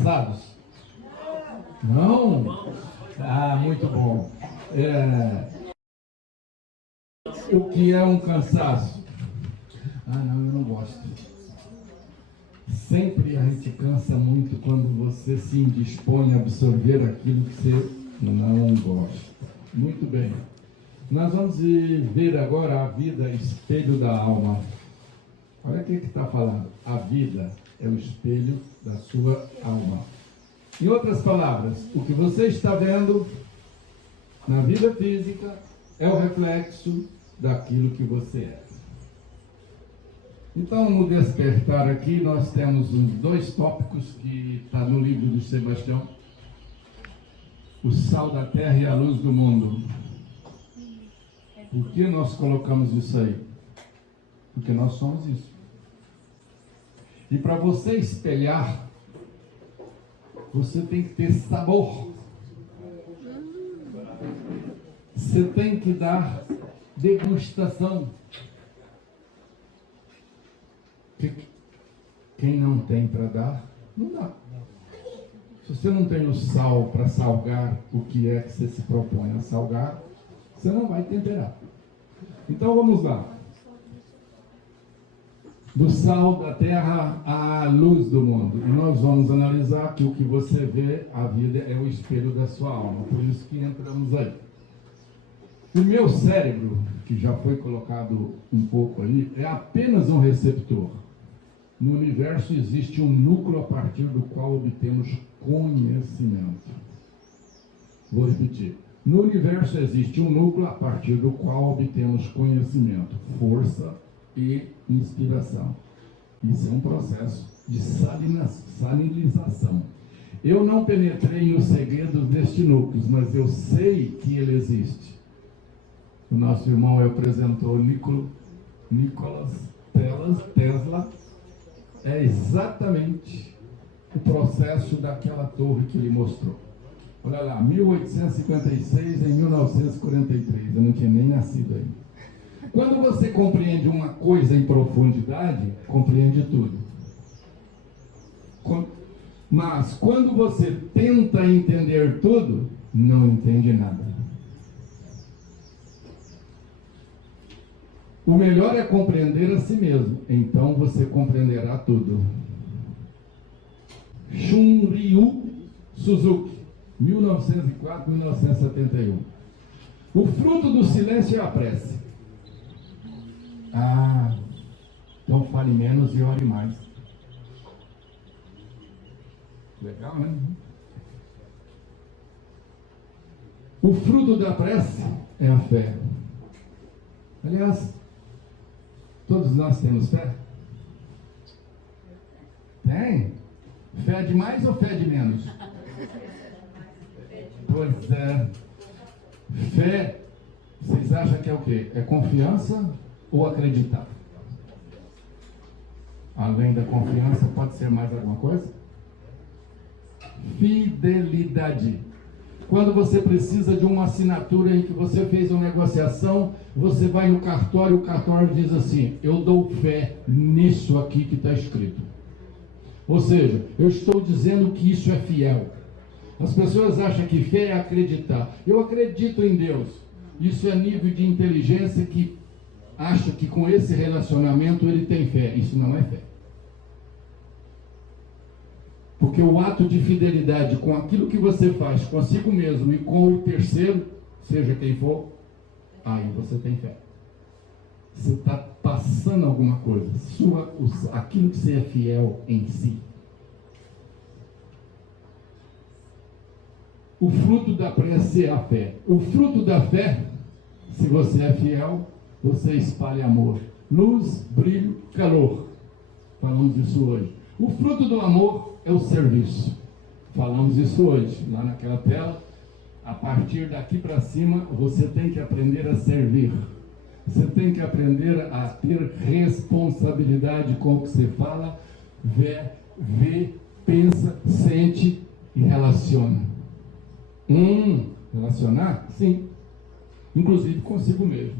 cansados? Não? Ah, muito bom. O que é um cansaço? Ah, não, eu não gosto. Sempre a gente cansa muito quando você se indispõe a absorver aquilo que você não gosta. Muito bem. Nós vamos ver agora a vida, espelho da alma. Olha o que está falando. A vida é o espelho da sua alma. Em outras palavras, o que você está vendo na vida física é o reflexo daquilo que você é. Então, no despertar aqui, nós temos uns 2 tópicos que está no livro do Sebastião. O sal da terra e a luz do mundo. Por que nós colocamos isso aí? Porque nós somos isso. E para você espelhar, você tem que ter sabor. Você tem que dar degustação. Quem não tem para dar, não dá. Se você não tem o sal para salgar o que é que você se propõe a salgar, você não vai temperar. Então vamos lá. Do sal da terra à luz do mundo. E nós vamos analisar que o que você vê, a vida é o espelho da sua alma. Por isso que entramos aí. O meu cérebro, que já foi colocado um pouco aí, é apenas um receptor. No universo existe um núcleo a partir do qual obtemos conhecimento. Vou repetir. No universo existe um núcleo a partir do qual obtemos conhecimento, força e inspiração. Isso é um processo de salinização. Eu não penetrei nos segredos deste núcleo, mas eu sei que ele existe. O nosso irmão apresentou Nicolas Tesla. É exatamente o processo daquela torre que ele mostrou. Olha lá, 1856 em 1943, eu não tinha nem nascido ainda. Quando você compreende uma coisa em profundidade, compreende tudo. Mas quando você tenta entender tudo, não entende nada. O melhor é compreender a si mesmo, então você compreenderá tudo. Shunryu Suzuki, 1904-1971. O fruto do silêncio é a prece. Ah, então fale menos e ore mais. Legal, né? O fruto da prece é a fé. Aliás, todos nós temos fé? Tem? Fé de mais ou fé de menos? Pois é. Fé, vocês acham que é o quê? É confiança ou acreditar? Além da confiança, pode ser mais alguma coisa? Fidelidade. Quando você precisa de uma assinatura em que você fez uma negociação, você vai no cartório, o cartório diz assim: eu dou fé nisso aqui que está escrito. Ou seja, eu estou dizendo que isso é fiel. As pessoas acham que fé é acreditar. Eu acredito em Deus. Isso é nível de inteligência que acha que com esse relacionamento ele tem fé. Isso não é fé. Porque o ato de fidelidade com aquilo que você faz consigo mesmo e com o terceiro, seja quem for, aí você tem fé. Você está passando alguma coisa. Aquilo que você é fiel em si. O fruto da prece é a fé. O fruto da fé, se você é fiel, você espalha amor, luz, brilho, calor. Falamos disso hoje. O fruto do amor é o serviço. Falamos isso hoje, lá naquela tela. A partir daqui para cima, você tem que aprender a servir. Você tem que aprender a ter responsabilidade com o que você fala, vê, pensa, sente e relaciona. Relacionar? Sim. Inclusive consigo mesmo.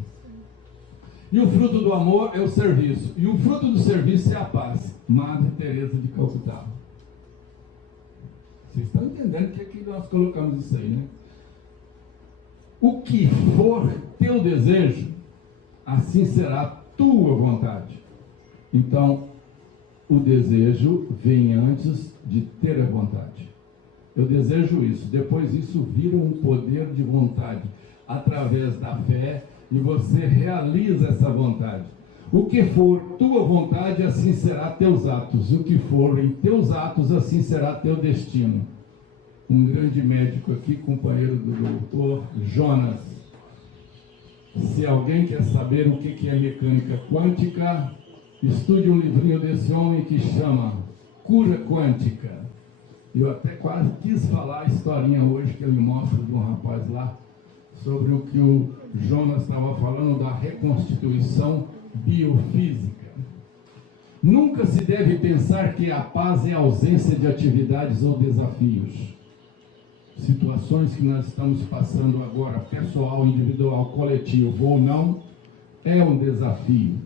E o fruto do amor é o serviço. E o fruto do serviço é a paz. Madre Teresa de Calcutá. Vocês estão entendendo o que é que nós colocamos isso aí, né? O que for teu desejo, assim será a tua vontade. Então, o desejo vem antes de ter a vontade. Eu desejo isso, depois isso vira um poder de vontade, através da fé, e você realiza essa vontade. O que for tua vontade, assim será teus atos. O que for em teus atos, assim será teu destino. Um grande médico aqui, companheiro do doutor Jonas. Se alguém quer saber o que é mecânica quântica, estude um livrinho desse homem que chama Cura Quântica. Eu até quase quis falar a historinha hoje que ele mostra de um rapaz lá, sobre o que o Jonas estava falando da reconstituição biofísica. Nunca se deve pensar que a paz é a ausência de atividades ou desafios. Situações que nós estamos passando agora, pessoal, individual, coletivo ou não, é um desafio.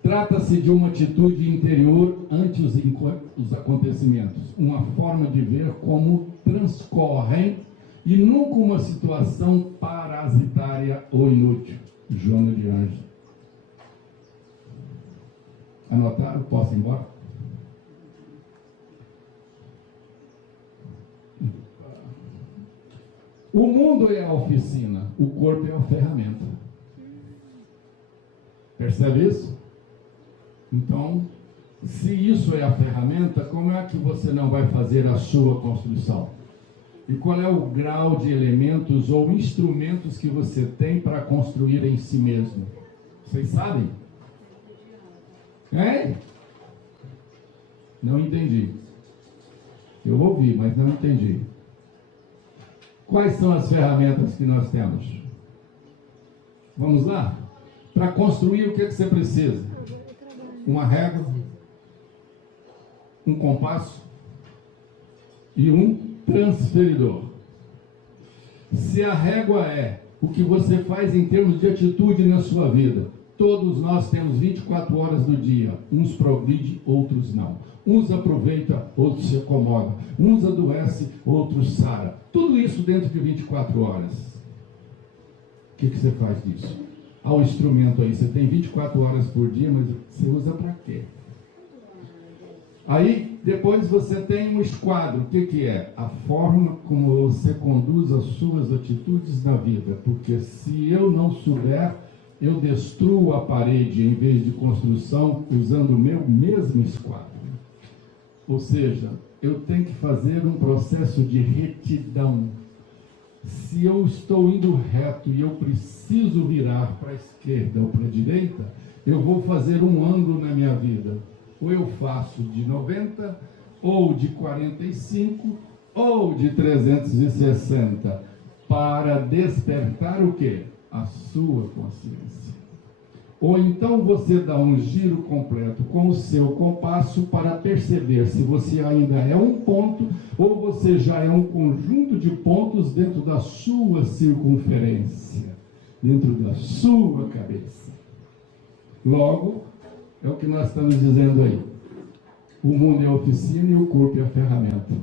Trata-se de uma atitude interior ante os acontecimentos, uma forma de ver como transcorrem e nunca uma situação parasitária ou inútil. Joana de Anjos. Anotaram? Posso ir embora? O mundo é a oficina, o corpo é a ferramenta. Percebe isso? Então, se isso é a ferramenta, como é que você não vai fazer a sua construção? E qual é o grau de elementos ou instrumentos que você tem para construir em si mesmo? Vocês sabem? É? Não entendi. Eu ouvi, mas não entendi. Quais são as ferramentas que nós temos? Vamos lá? Para construir, o que você precisa? Uma régua, um compasso e um transferidor. Se a régua é o que você faz em termos de atitude na sua vida, todos nós temos 24 horas do dia. Uns progridem, outros não. Uns aproveitam, outros se acomodam. Uns adoecem, outros saram. Tudo isso dentro de 24 horas. O que você faz disso? Há um instrumento aí, você tem 24 horas por dia, mas você usa para quê? Aí, depois você tem um esquadro. O que é? A forma como você conduz as suas atitudes na vida. Porque se eu não souber, eu destruo a parede em vez de construção, usando o meu mesmo esquadro. Ou seja, eu tenho que fazer um processo de retidão. Se eu estou indo reto e eu preciso virar para a esquerda ou para a direita, eu vou fazer um ângulo na minha vida. Ou eu faço de 90, ou de 45, ou de 360, para despertar o quê? A sua consciência. Ou então você dá um giro completo com o seu compasso para perceber se você ainda é um ponto ou você já é um conjunto de pontos dentro da sua circunferência, dentro da sua cabeça. Logo, é o que nós estamos dizendo aí. O mundo é a oficina e o corpo é a ferramenta.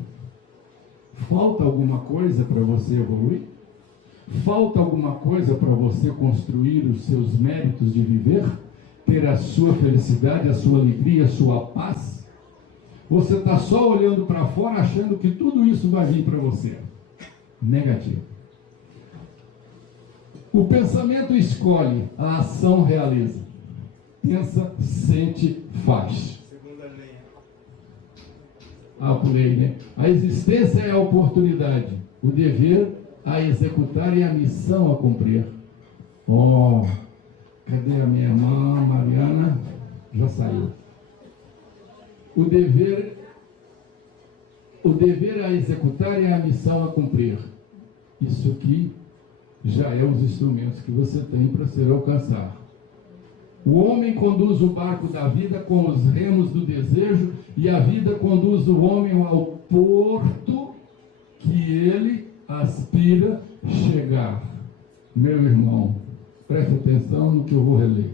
Falta alguma coisa para você evoluir? Falta alguma coisa para você construir os seus méritos de viver? Ter a sua felicidade, a sua alegria, a sua paz? Você está só olhando para fora achando que tudo isso vai vir para você. Negativo. O pensamento escolhe, a ação realiza. Pensa, sente, faz. Pulei, né? A existência é a oportunidade. O dever a executar e a missão a cumprir. Cadê a minha irmã Mariana? Já saiu. O dever a executar e a missão a cumprir. Isso aqui já é os instrumentos que você tem para ser alcançado. O homem conduz o barco da vida com os remos do desejo, e a vida conduz o homem ao porto que ele aspira chegar. Meu irmão, preste atenção no que eu vou reler.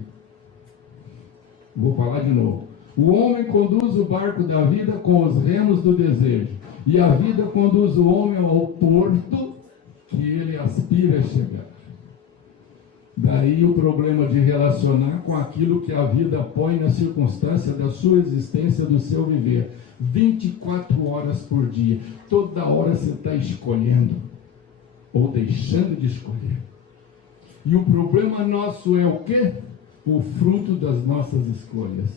Vou falar de novo. O homem conduz o barco da vida com os remos do desejo, E a vida conduz o homem ao porto que ele aspira a chegar. Daí o problema de relacionar com aquilo que a vida põe na circunstância da sua existência, do seu viver. 24 horas por dia. Toda hora você está escolhendo ou deixando de escolher. E o problema nosso é o quê? O fruto das nossas escolhas.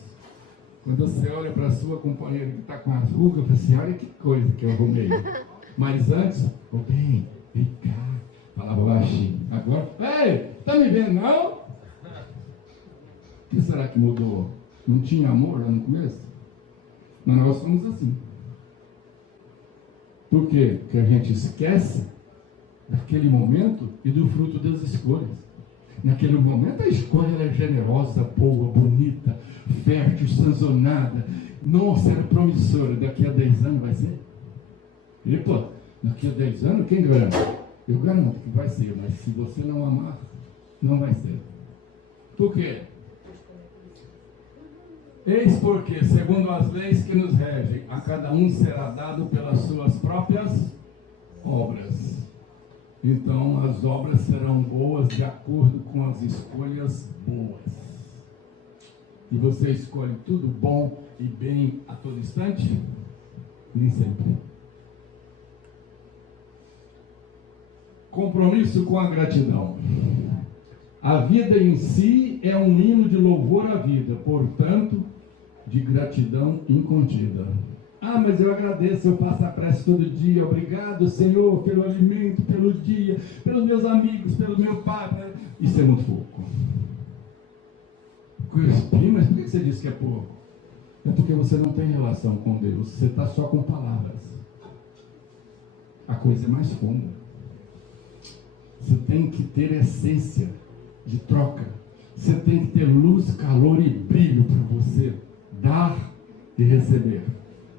Quando você olha para a sua companheira que está com as rugas, você assim, olha que coisa que eu arrumei. Mas antes, bem, vem cá, falava baixinho. Agora, ei, tá me vendo não? O que será que mudou? Não tinha amor lá no começo? Mas nós somos assim. Por quê? Porque a gente esquece daquele momento e do fruto das escolhas. Naquele momento a escolha é generosa, boa, bonita, fértil, sazonada. Nossa, era promissora. Daqui a 10 anos vai ser? E pô, daqui a 10 anos quem garante? Eu garanto que vai ser, mas se você não amar, não vai ser. Por quê? Eis porque, segundo as leis que nos regem, a cada um será dado pelas suas próprias obras. Então, as obras serão boas de acordo com as escolhas boas. E você escolhe tudo bom e bem a todo instante? Nem sempre. Compromisso com a gratidão. A vida em si é um hino de louvor à vida, portanto, de gratidão incontida. Ah, mas eu agradeço, eu faço a prece todo dia. Obrigado, Senhor, pelo alimento, pelo dia, pelos meus amigos, pelo meu pai. Isso é muito pouco. Mas por que você disse que é pouco? É porque você não tem relação com Deus. Você está só com palavras. A coisa é mais fundo. Você tem que ter essência de troca. Você tem que ter luz, calor e brilho para você dar e receber.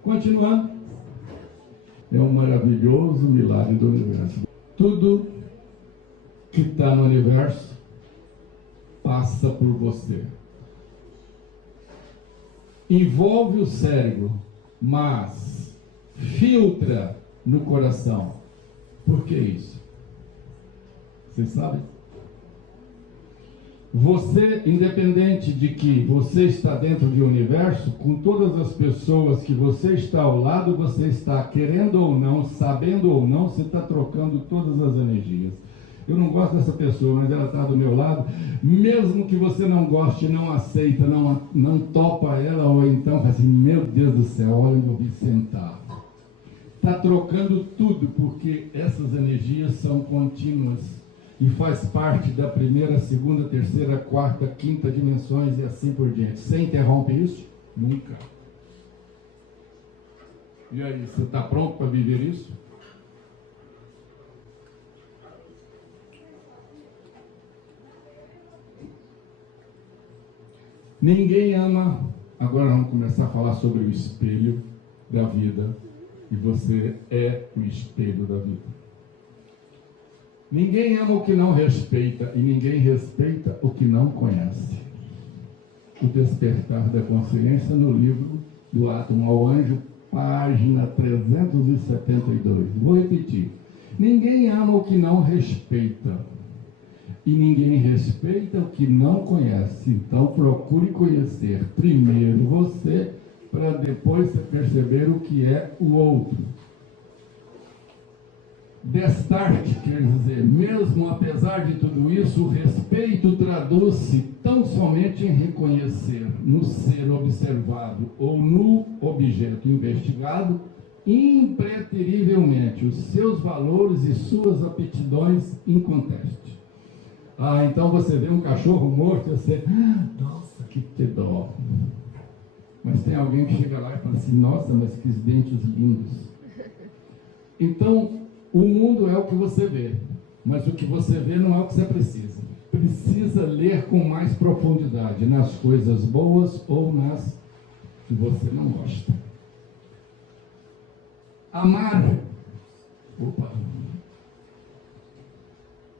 Continuando, é um maravilhoso milagre do universo. Tudo que está no universo passa por você. Envolve o cérebro, mas filtra no coração. Por que isso? Vocês sabem? Você, independente de que você está dentro de um universo, com todas as pessoas que você está ao lado, você está querendo ou não, sabendo ou não, você está trocando todas as energias. Eu não gosto dessa pessoa, mas ela está do meu lado. Mesmo que você não goste, não aceita, não topa ela, ou então fala assim, meu Deus do céu, olha onde eu vim sentar. Está trocando tudo, porque essas energias são contínuas. E faz parte da primeira, segunda, terceira, quarta, quinta dimensões e assim por diante. Você interrompe isso? Nunca. E aí, você está pronto para viver isso? Ninguém ama. Agora vamos começar a falar sobre o espelho da vida. E você é o espelho da vida. Ninguém ama o que não respeita e ninguém respeita o que não conhece. O Despertar da Consciência, no livro do Átomo ao Anjo, página 372. Vou repetir. Ninguém ama o que não respeita e ninguém respeita o que não conhece. Então procure conhecer primeiro você, para depois você perceber o que é o outro. Destarte quer dizer, mesmo apesar de tudo isso, o respeito traduz-se tão somente em reconhecer no ser observado ou no objeto investigado, impreterivelmente, os seus valores e suas aptidões inconteste. Ah, então você vê um cachorro morto e você, nossa, que dó. Mas tem alguém que chega lá e fala assim, nossa, mas que dentes lindos. Então, o mundo é o que você vê, mas o que você vê não é o que você precisa. Precisa ler com mais profundidade nas coisas boas ou nas que você não gosta. Amar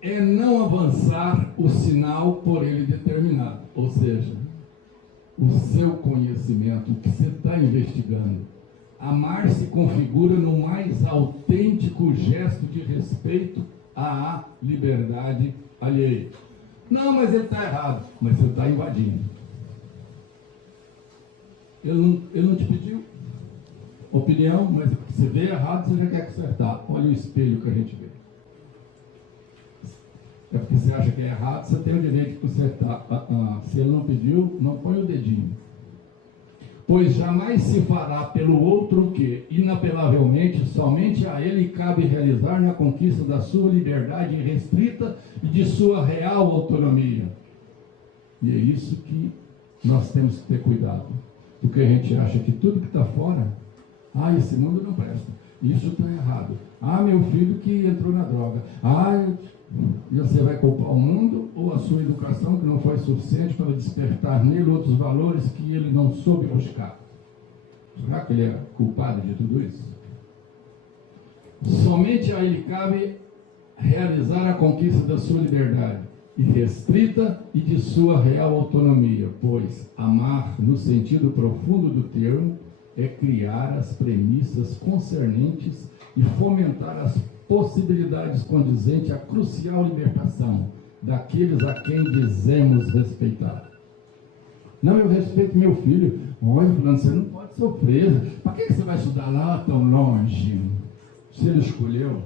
é não avançar o sinal por ele determinado, ou seja, o seu conhecimento, o que você está investigando, Amar se configura no mais autêntico gesto de respeito à liberdade alheia. Não, mas ele está errado. Mas você está invadindo. Ele não te pediu opinião, mas você vê errado, você já quer consertar. Olha o espelho que a gente vê. É porque você acha que é errado, você tem o direito de consertar. Se ele não pediu, não põe o dedinho. Pois jamais se fará pelo outro o que, inapelavelmente, somente a ele cabe realizar na conquista da sua liberdade irrestrita e de sua real autonomia. E é isso que nós temos que ter cuidado. Porque a gente acha que tudo que está fora, esse mundo não presta, isso está errado. Meu filho que entrou na droga. E você vai culpar o mundo ou a sua educação que não foi suficiente para despertar nele outros valores que ele não soube buscar? Será que ele é culpado de tudo isso? Somente a ele cabe realizar a conquista da sua liberdade irrestrita e de sua real autonomia, pois amar, no sentido profundo do termo, é criar as premissas concernentes e fomentar as possibilidades condizentes à crucial libertação daqueles a quem dizemos respeitar. Não, eu respeito meu filho. Olha, fulano, você não pode sofrer. Para que você vai estudar lá tão longe? Se ele escolheu.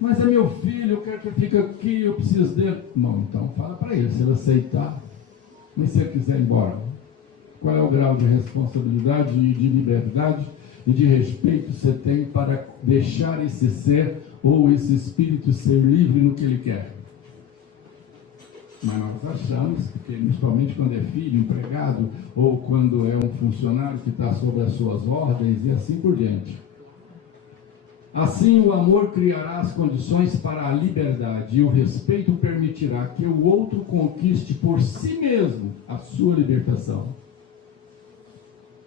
Mas é meu filho, eu quero que ele fique aqui, eu preciso dele. Não, então fala para ele, se ele aceitar. Mas se ele quiser ir embora, qual é o grau de responsabilidade e de liberdade e de respeito você tem para deixar esse ser ou esse espírito ser livre no que ele quer? Mas nós achamos, porque principalmente quando é filho, empregado, ou quando é um funcionário que está sob as suas ordens e assim por diante. Assim, o amor criará as condições para a liberdade e o respeito permitirá que o outro conquiste por si mesmo a sua libertação.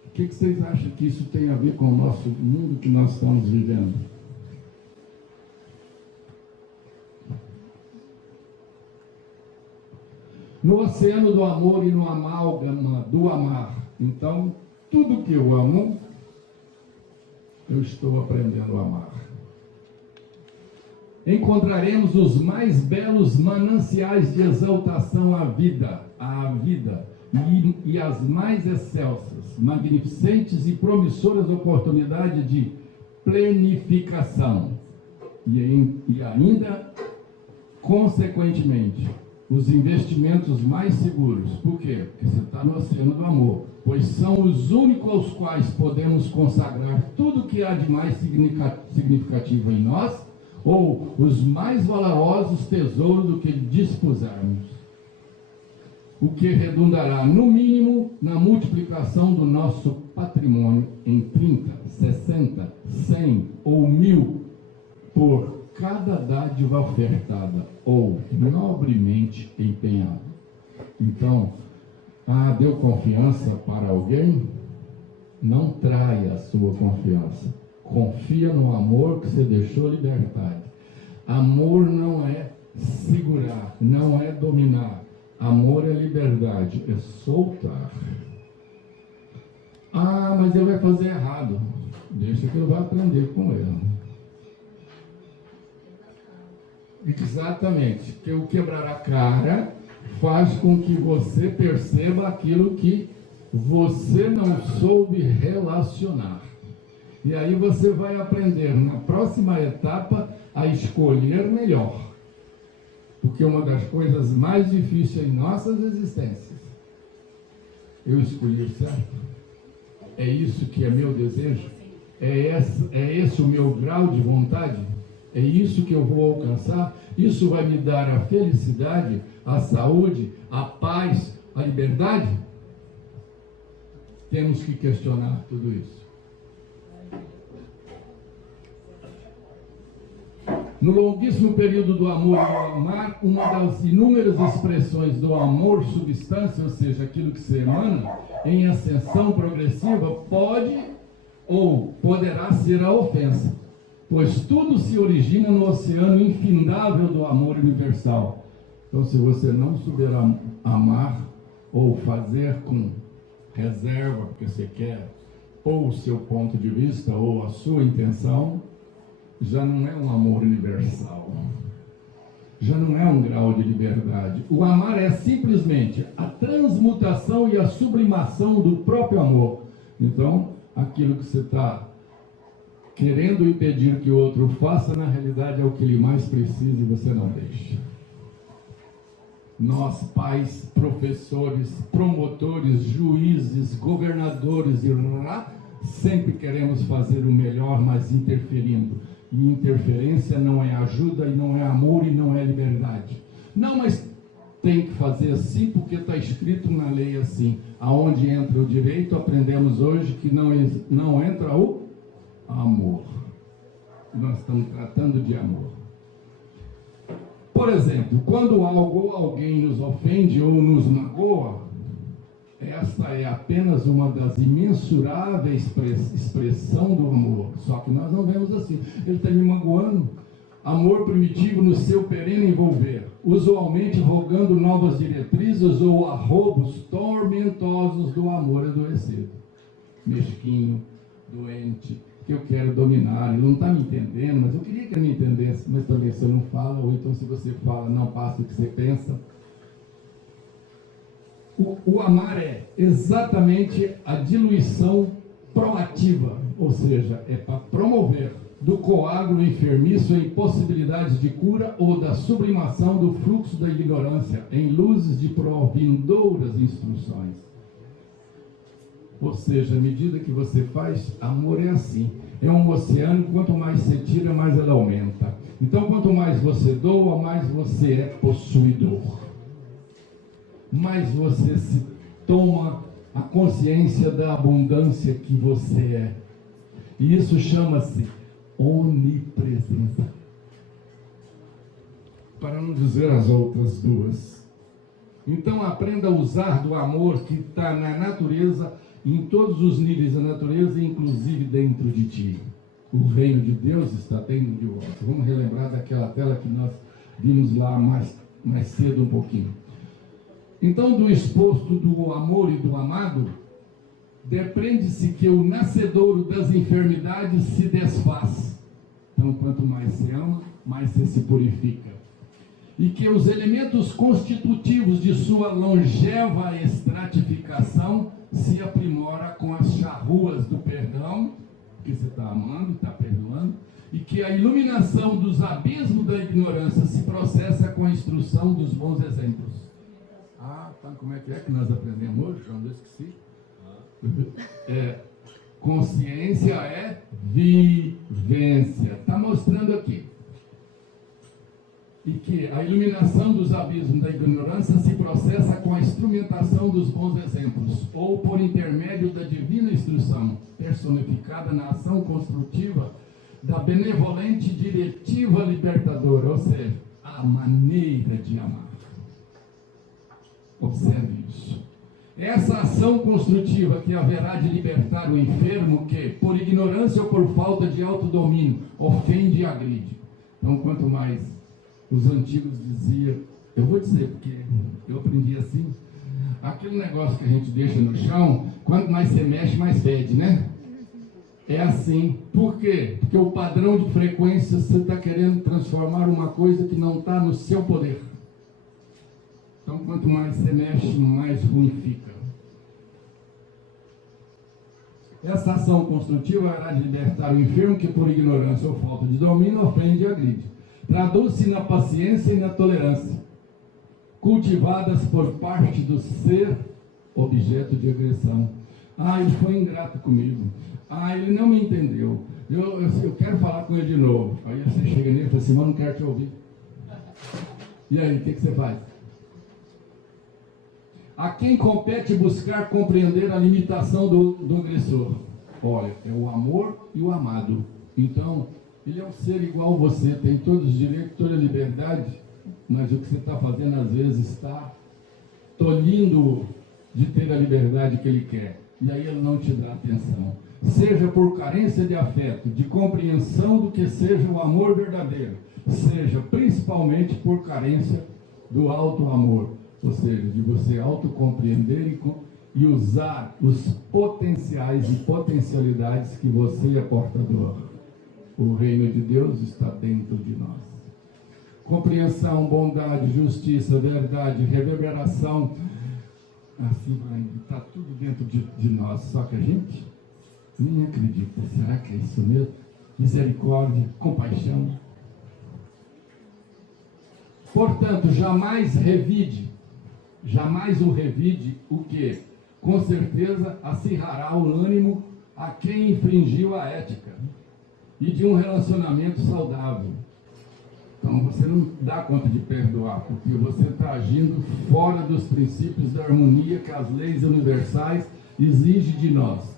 O que vocês acham que isso tem a ver com o nosso mundo que nós estamos vivendo? No oceano do amor e no amálgama do amar, então, tudo que eu amo, eu estou aprendendo a amar. Encontraremos os mais belos mananciais de exaltação à vida e as mais excelsas, magnificentes e promissoras oportunidades de plenificação. E ainda, consequentemente, os investimentos mais seguros. Por quê? Porque você está no oceano do amor. Pois são os únicos aos quais podemos consagrar tudo que há de mais significativo em nós, ou os mais valorosos tesouros do que dispusermos. O que redundará, no mínimo, na multiplicação do nosso patrimônio em 30, 60, 100 ou 1000 por cada dádiva ofertada ou nobremente empenhada. Então, deu confiança para alguém? Não traia a sua confiança. Confia no amor que você deixou libertar. Amor não é segurar, não é dominar. Amor é liberdade, é soltar. Mas ele vai fazer errado. Deixa que ele vai aprender com ele. Exatamente, que o quebrar a cara faz com que você perceba aquilo que você não soube relacionar. E aí você vai aprender na próxima etapa a escolher melhor. Porque uma das coisas mais difíceis em nossas existências, eu escolhi o certo. É isso que é meu desejo? É esse o meu grau de vontade? É isso que eu vou alcançar? Isso vai me dar a felicidade, a saúde, a paz, a liberdade? Temos que questionar tudo isso. No longuíssimo período do amor e do amar, uma das inúmeras expressões do amor substância, ou seja, aquilo que se emana, em ascensão progressiva, pode ou poderá ser a ofensa. Pois tudo se origina no oceano infindável do amor universal. Então, se você não souber amar ou fazer com reserva, porque você quer ou o seu ponto de vista, ou a sua intenção, já não é um amor universal. Já não é um grau de liberdade. O amar é simplesmente a transmutação e a sublimação do próprio amor. Então, aquilo que você está querendo impedir que o outro faça, na realidade é o que ele mais precisa e você não deixa. Nós, pais, professores, promotores, juízes, governadores sempre queremos fazer o melhor, mas interferindo. E interferência não é ajuda, e não é amor, e não é liberdade. Não, mas tem que fazer assim porque está escrito na lei assim. Aonde entra o direito, aprendemos hoje que não entra o amor. Nós estamos tratando de amor. Por exemplo, quando algo ou alguém nos ofende ou nos magoa, esta é apenas uma das imensuráveis expressão do amor. Só que nós não vemos assim. Ele está me magoando. Amor primitivo no seu perene envolver, usualmente rogando novas diretrizes ou arrobos tormentosos do amor adoecido. Mesquinho, doente, que eu quero dominar. Ele não está me entendendo, mas eu queria que ele me entendesse. Mas também você não fala, ou então se você fala, não passa o que você pensa. O amar é exatamente a diluição proativa, ou seja, é para promover do coágulo enfermiço em possibilidades de cura ou da sublimação do fluxo da ignorância em luzes de provindouras instruções. Ou seja, à medida que você faz, amor é assim. É um oceano, quanto mais você tira, mais ela aumenta. Então, quanto mais você doa, mais você é possuidor. Mais você se toma a consciência da abundância que você é. E isso chama-se onipresença. Para não dizer as outras duas. Então aprenda a usar do amor que está na natureza, em todos os níveis da natureza, inclusive dentro de ti. O reino de Deus está dentro de vós. Vamos relembrar daquela tela que nós vimos lá mais cedo um pouquinho. Então, do exposto do amor e do amado, depreende-se que o nascedouro das enfermidades se desfaz. Então, quanto mais se ama, mais você se purifica. E que os elementos constitutivos de sua longeva estratificação se aprimora com as charruas do perdão, que você está amando, está perdoando, e que a iluminação dos abismos da ignorância se processa com a instrução dos bons exemplos. Ah, tá, como é que nós aprendemos hoje, João? Eu esqueci. Consciência é vivência. Está mostrando aqui. E que a iluminação dos abismos da ignorância se processa com a instrumentação dos bons exemplos, ou por intermédio da divina instrução, personificada na ação construtiva da benevolente diretiva libertadora, ou seja, a maneira de amar. Observe isso. Essa ação construtiva que haverá de libertar o enfermo que, por ignorância ou por falta de autodomínio, ofende e agride. Então, quanto mais os antigos diziam, eu vou dizer, porque eu aprendi assim, aquele negócio que a gente deixa no chão, quanto mais você mexe, mais fede, né? É assim. Por quê? Porque o padrão de frequência, você está querendo transformar uma coisa que não está no seu poder. Então, quanto mais você mexe, mais ruim fica. Essa ação construtiva irá libertar o enfermo que, por ignorância ou falta de domínio, ofende e agride. Traduz-se na paciência e na tolerância, cultivadas por parte do ser objeto de agressão. Ah, ele foi ingrato comigo. Ah, ele não me entendeu. Eu quero falar com ele de novo. Aí você chega nele e fala assim, mas não quero te ouvir. E aí, o que você faz? A quem compete buscar compreender a limitação do agressor? Olha, é o amor e o amado. Então, ele é um ser igual a você, tem todos os direitos, toda a liberdade, mas o que você está fazendo às vezes está tolhindo de ter a liberdade que ele quer. E aí ele não te dá atenção. Seja por carência de afeto, de compreensão do que seja o amor verdadeiro, seja principalmente por carência do alto amor. Ou seja, de você autocompreender e usar os potenciais e potencialidades que você é portador. O reino de Deus está dentro de nós. Compreensão, bondade, justiça, verdade, reverberação, assim vai, está tudo dentro de nós, só que a gente nem acredita. Será que é isso mesmo? Misericórdia, compaixão. Portanto, jamais o revide o que? Com certeza acirrará o ânimo a quem infringiu a ética e de um relacionamento saudável. Então você não dá conta de perdoar, porque você está agindo fora dos princípios da harmonia que as leis universais exigem de nós.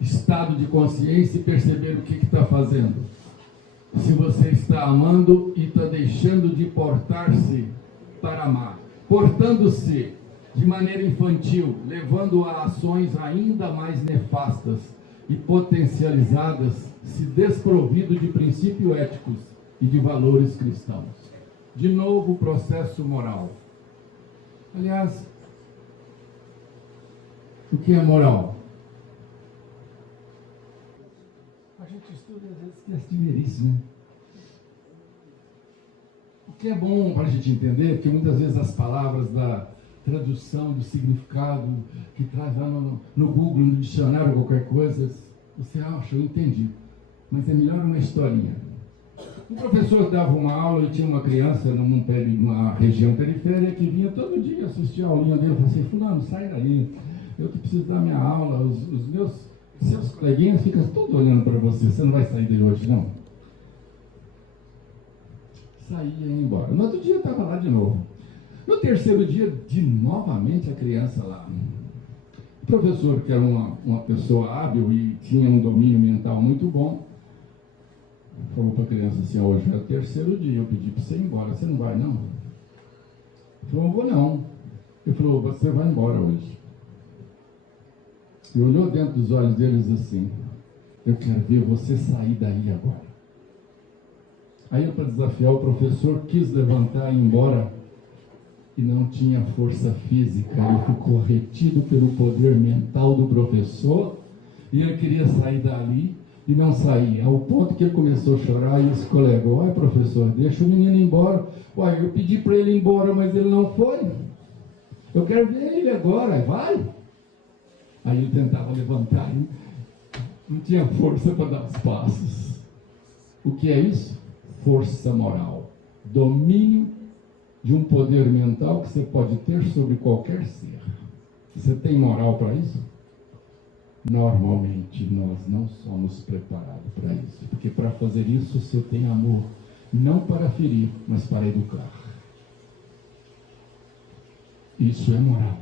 Estado de consciência e perceber o que está fazendo. Se você está amando e está deixando de portar-se para amar, portando-se de maneira infantil, levando a ações ainda mais nefastas e potencializadas, se desprovido de princípios éticos e de valores cristãos. De novo, o processo moral. Aliás, o que é moral? A gente estuda às vezes esquece de ver isso, né? O que é bom para a gente entender, porque muitas vezes as palavras da tradução, do significado, que traz lá no Google, no dicionário, qualquer coisa, você acha, eu entendi. Mas é melhor uma historinha. Um professor dava uma aula e tinha uma criança numa região periférica que vinha todo dia assistir a aulinha dele. Eu falei assim: fulano, sai daí, eu que preciso dar minha aula, seus coleguinhas ficam tudo olhando para você não vai sair daí hoje, não. Saía e ia embora. No outro dia eu estava lá de novo. No terceiro dia, novamente a criança lá. O professor, que era uma pessoa hábil e tinha um domínio mental muito bom, falou para a criança assim: hoje é o terceiro dia, eu pedi para você ir embora, você não vai não? Ele falou: não vou não. Ele falou: você vai embora hoje. E olhou dentro dos olhos deles assim: eu quero ver você sair daí agora. Aí, para desafiar, o professor quis levantar e ir embora e não tinha força física. Ele ficou retido pelo poder mental do professor e ele queria sair dali e não saía, ao ponto que ele começou a chorar. E os colegas: olha, professor, deixa o menino ir embora. Olha, eu pedi para ele ir embora, mas ele não foi. Eu quero ver ele agora, vai. Aí ele tentava levantar e não tinha força para dar os passos. O que é isso? Força moral. Domínio de um poder mental que você pode ter sobre qualquer ser. Você tem moral para isso? Normalmente nós não somos preparados para isso, porque para fazer isso você tem amor, não para ferir, mas para educar. Isso é moral.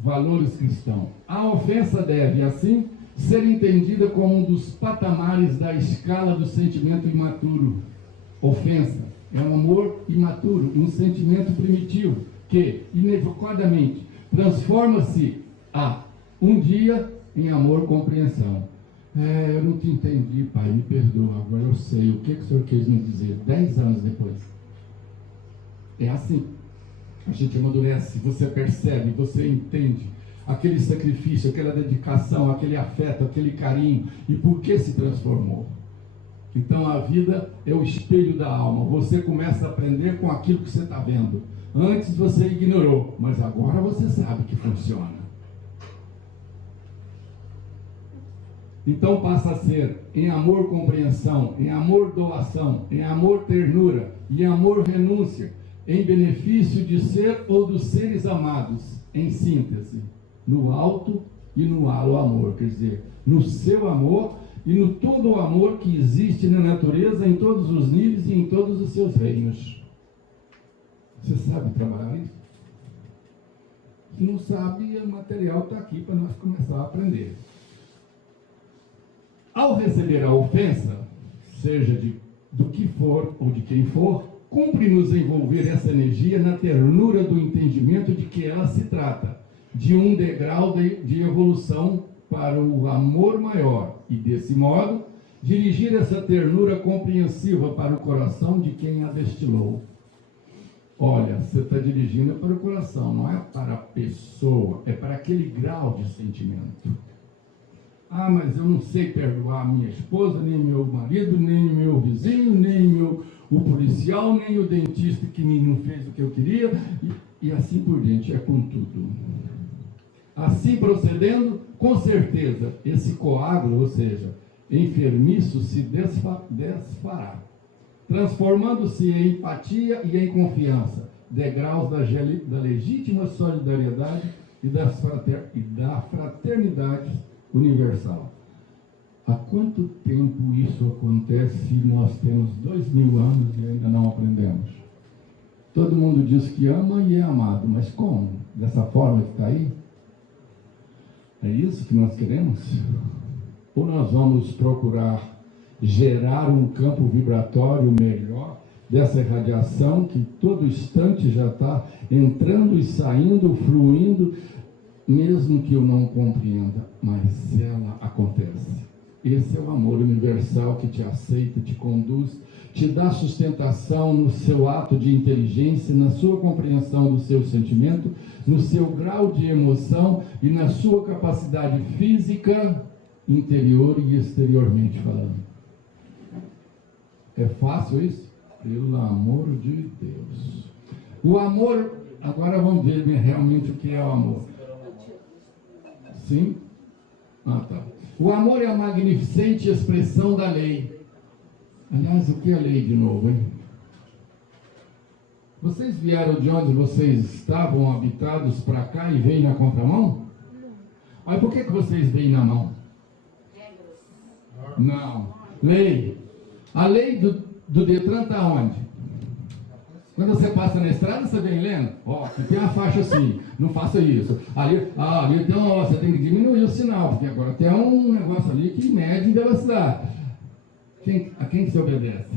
Valores cristãos. A ofensa deve, assim, ser entendida como um dos patamares da escala do sentimento imaturo. Ofensa é um amor imaturo, um sentimento primitivo que, inequivocadamente, transforma-se um dia em amor compreensão. Eu não te entendi, pai, me perdoa, agora eu sei. O que o senhor quis me dizer 10 anos depois? É assim. A gente amadurece, você percebe, você entende aquele sacrifício, aquela dedicação, aquele afeto, aquele carinho, e por que se transformou. Então a vida é o espelho da alma. Você começa a aprender com aquilo que você está vendo. Antes você ignorou, mas agora você sabe que funciona. Então passa a ser em amor compreensão, em amor doação, em amor ternura e em amor renúncia, em benefício de ser ou dos seres amados, em síntese, no alto e no alto amor, quer dizer, no seu amor e no todo o amor que existe na natureza, em todos os níveis e em todos os seus reinos. Você sabe trabalhar isso? Se não sabe, o material está aqui para nós começar a aprender. Ao receber a ofensa, seja do que for ou de quem for, cumpre-nos envolver essa energia na ternura do entendimento de que ela se trata de um degrau de evolução para o amor maior e, desse modo, dirigir essa ternura compreensiva para o coração de quem a destilou. Olha, você está dirigindo para o coração, não é para a pessoa, é para aquele grau de sentimento. Ah, mas eu não sei perdoar minha esposa, nem meu marido, nem meu vizinho, nem o policial, nem o dentista que não fez o que eu queria, e assim por diante, é com tudo. Assim procedendo, com certeza, esse coágulo, ou seja, enfermiço, se desfará, transformando-se em empatia e em confiança, degraus da legítima solidariedade e da fraternidade universal. Há quanto tempo isso acontece? Nós temos 2000 anos e ainda não aprendemos. Todo mundo diz que ama e é amado, mas como? Dessa forma que está aí? É isso que nós queremos? Ou nós vamos procurar gerar um campo vibratório melhor dessa irradiação que todo instante já está entrando e saindo, fluindo, mesmo que eu não compreenda, mas ela acontece. Esse é o amor universal que te aceita, te conduz, te dá sustentação no seu ato de inteligência, na sua compreensão do seu sentimento, no seu grau de emoção e na sua capacidade física, interior e exteriormente falando. É fácil isso? Pelo amor de Deus. O amor, agora vamos ver realmente o que é o amor. Sim? Ah, tá. O amor é a magnificente expressão da lei. Aliás, o que é a lei de novo, hein? Vocês vieram de onde vocês estavam habitados para cá e veio na contramão? Aí por que vocês veem na mão? Não. Lei. A lei do Detran está onde? Quando você passa na estrada, você vem lendo? Ó, aqui tem uma faixa assim, não faça isso. Ali tem você tem que diminuir o sinal, porque agora tem um negócio ali que mede velocidade. A quem você obedece?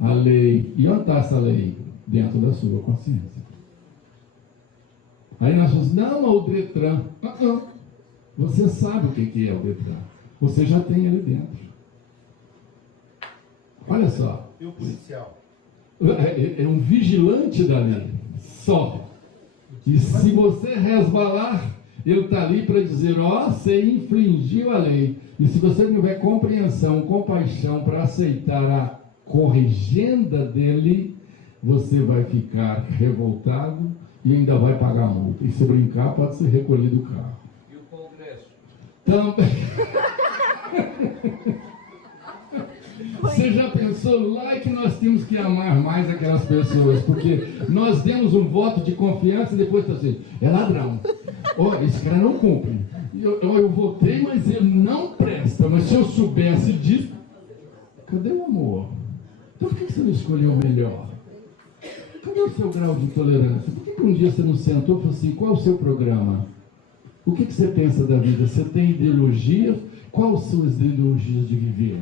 A lei. E onde está essa lei? Dentro da sua consciência. Aí nós falamos, não, o Detran. Não. Você sabe o que é o Detran. Você já tem ele dentro. Olha só. E o policial? É um vigilante da lei. Só. E se você resvalar, ele está ali para dizer, ó, você infringiu a lei. E se você não tiver compreensão, compaixão para aceitar a corrigenda dele, você vai ficar revoltado e ainda vai pagar a multa. E se brincar, pode ser recolhido o carro. E o Congresso? Também. Você já pensou lá que nós temos que amar mais aquelas pessoas? Porque nós demos um voto de confiança e depois está assim, é ladrão. Olha, esse cara não cumpre. Eu votei, mas ele não presta. Mas se eu soubesse disso, cadê o amor? Então por que você não escolheu o melhor? Cadê o seu grau de tolerância? Por que um dia você não sentou e falou assim, qual é o seu programa? O que você pensa da vida? Você tem ideologia? Quais são as ideologias de viver?